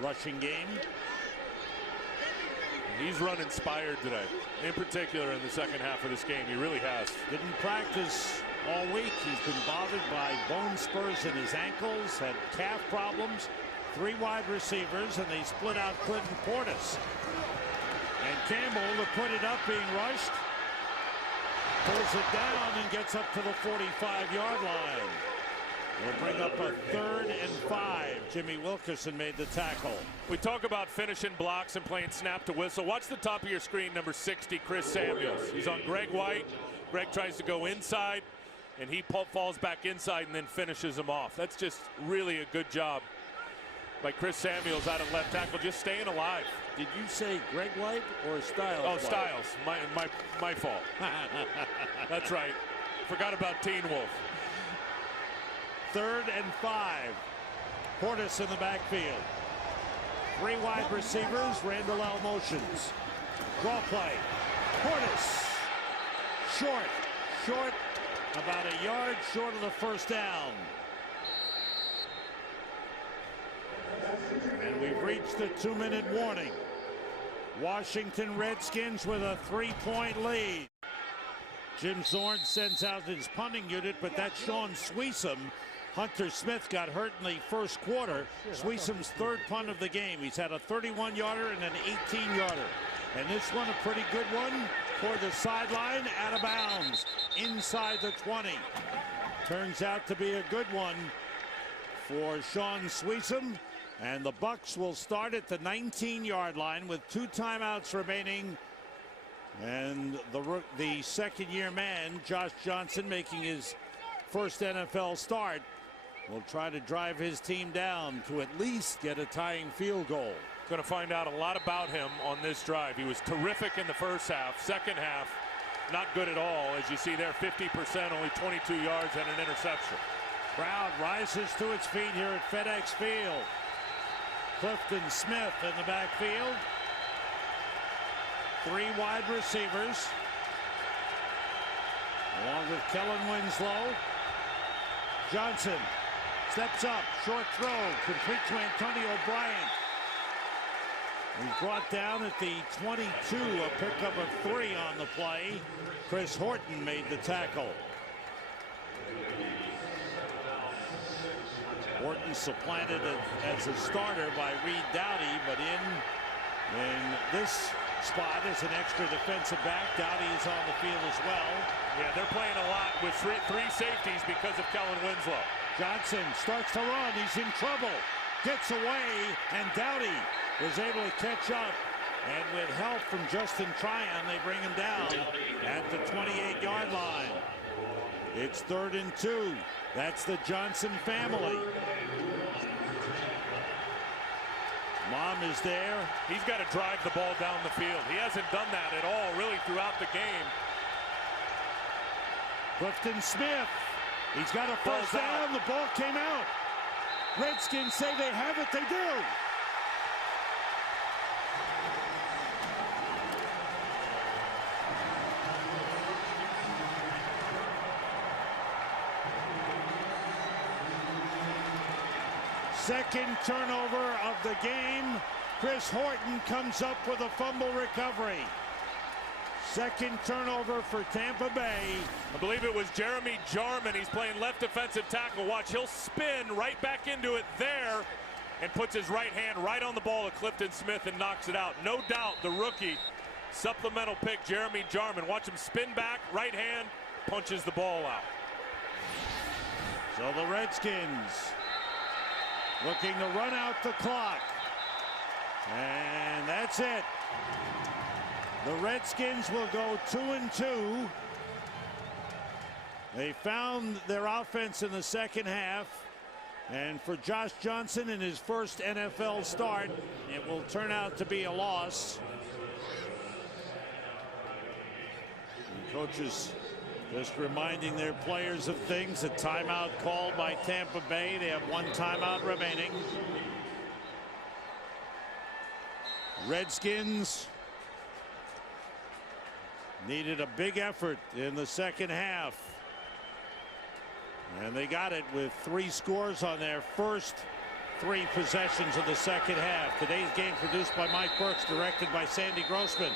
rushing game. He's run inspired today, in particular in the second half of this game. He really has. Didn't practice all week. He's been bothered by bone spurs in his ankles, had calf problems. 3 wide receivers, and they split out Clinton Portis. And Campbell, to put it up, being rushed, pulls it down and gets up to the 45-yard line. We'll bring up a 3rd and 5. Jimmy Wilkerson made the tackle. We talk about finishing blocks and playing snap to whistle. Watch the top of your screen, number 60, Chris Samuels. He's on Greg White. Greg tries to go inside, and he falls back inside and then finishes him off. That's just really a good job by Chris Samuels out at left tackle, just staying alive. Did you say Greg White or Styles? Oh, White? Styles. My fault. That's right. Forgot about Teen Wolf. 3rd and 5. Portis in the backfield. 3 wide receivers. Randall L motions. Draw play. Portis. Short. About a yard short of the first down. And we've reached the 2-minute warning. Washington Redskins with a 3-point lead. Jim Zorn sends out his punting unit, but that's Sean Sweesum. Hunter Smith got hurt in the first quarter. Sweesum's 3rd punt of the game. He's had a 31-yarder and an 18-yarder. And this one, a pretty good one, toward the sideline, out of bounds, inside the 20. Turns out to be a good one for Sean Sweesum. And the Bucs will start at the 19-yard line with 2 timeouts remaining. And the second-year man, Josh Johnson, making his first NFL start, will try to drive his team down to at least get a tying field goal. Going to find out a lot about him on this drive. He was terrific in the first half. Second half, not good at all. As you see there, 50%, only 22 yards and an interception. Crowd rises to its feet here at FedEx Field. Clifton Smith in the backfield. 3 wide receivers, along with Kellen Winslow. Johnson steps up, short throw, complete to Antonio Bryant. He's brought down at the 22, a pickup of 3 on the play. Chris Horton made the tackle. Horton supplanted as a starter by Reed Dowdy, but in this spot as an extra defensive back. Dowdy is on the field as well. Yeah, they're playing a lot with 3 safeties because of Kellen Winslow. Johnson starts to run. He's in trouble. Gets away, and Dowdy was able to catch up. And with help from Justin Tryon, they bring him down at the 28-yard line. It's 3rd and 2. That's the Johnson family. Mom is there. He's got to drive the ball down the field. He hasn't done that at all, really, throughout the game. Clifton Smith. He's got a first down. The ball came out. Redskins say they have it. They do. second turnover of the game. Chris Horton comes up with a fumble recovery. Second turnover for Tampa Bay. I believe it was Jeremy Jarman. He's playing left defensive tackle. Watch, he'll spin right back into it there and puts his right hand right on the ball of Clifton Smith and knocks it out. No doubt the rookie supplemental pick, Jeremy Jarman. Watch him spin back, right hand, punches the ball out. So the Redskins looking to run out the clock. And that's it. The Redskins will go 2-2. They found their offense in the second half. And for Josh Johnson in his first NFL start, it will turn out to be a loss. And coaches just reminding their players of things. A timeout called by Tampa Bay. They have one timeout remaining. Redskins needed a big effort in the second half. And they got it with 3 scores on their first 3 possessions of the second half. Today's game produced by Mike Burks, directed by Sandy Grossman.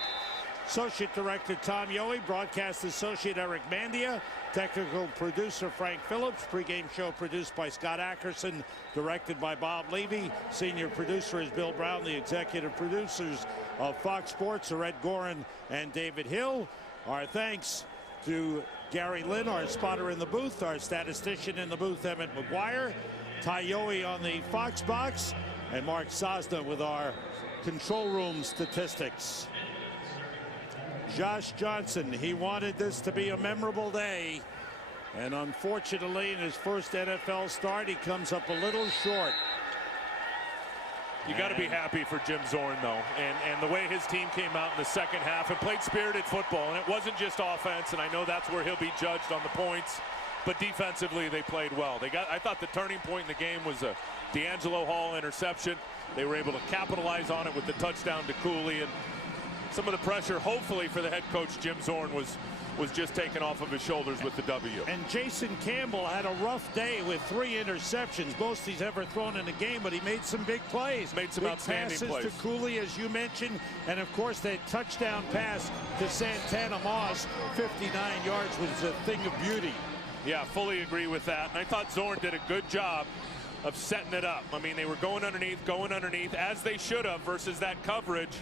Associate Director Tom Yohe, Broadcast Associate Eric Mandia, Technical Producer Frank Phillips, pregame show produced by Scott Ackerson, directed by Bob Levy. Senior producer is Bill Brown. The executive producers of Fox Sports are Ed Gorin and David Hill. Our thanks to Gary Lynn, our spotter in the booth, our statistician in the booth, Emmett McGuire, Ty Yohe on the Fox box, and Mark Sosna with our control room statistics. Josh Johnson, he wanted this to be a memorable day, and unfortunately in his first NFL start he comes up a little short. You got to be happy for Jim Zorn, though, and the way his team came out in the second half and played spirited football. And it wasn't just offense, and I know that's where he'll be judged on the points, but defensively they played well. I thought the turning point in the game was a D'Angelo Hall interception. They were able to capitalize on it with the touchdown to Cooley, and some of the pressure, hopefully, for the head coach Jim Zorn was just taken off of his shoulders with the W. And Jason Campbell had a rough day with 3 interceptions, most he's ever thrown in a game, but he made some big plays. Made some big outstanding passes plays to Cooley, as you mentioned, and of course that touchdown pass to Santana Moss, 59 yards, was a thing of beauty. Yeah, fully agree with that. And I thought Zorn did a good job of setting it up. I mean, they were going underneath, as they should have versus that coverage.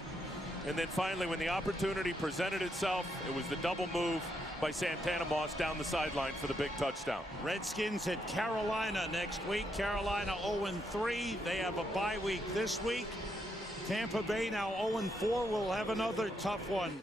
And then finally, when the opportunity presented itself, it was the double move by Santana Moss down the sideline for the big touchdown. Redskins at Carolina next week. Carolina 0-3. They have a bye week this week. Tampa Bay now 0-4. Will have another tough one.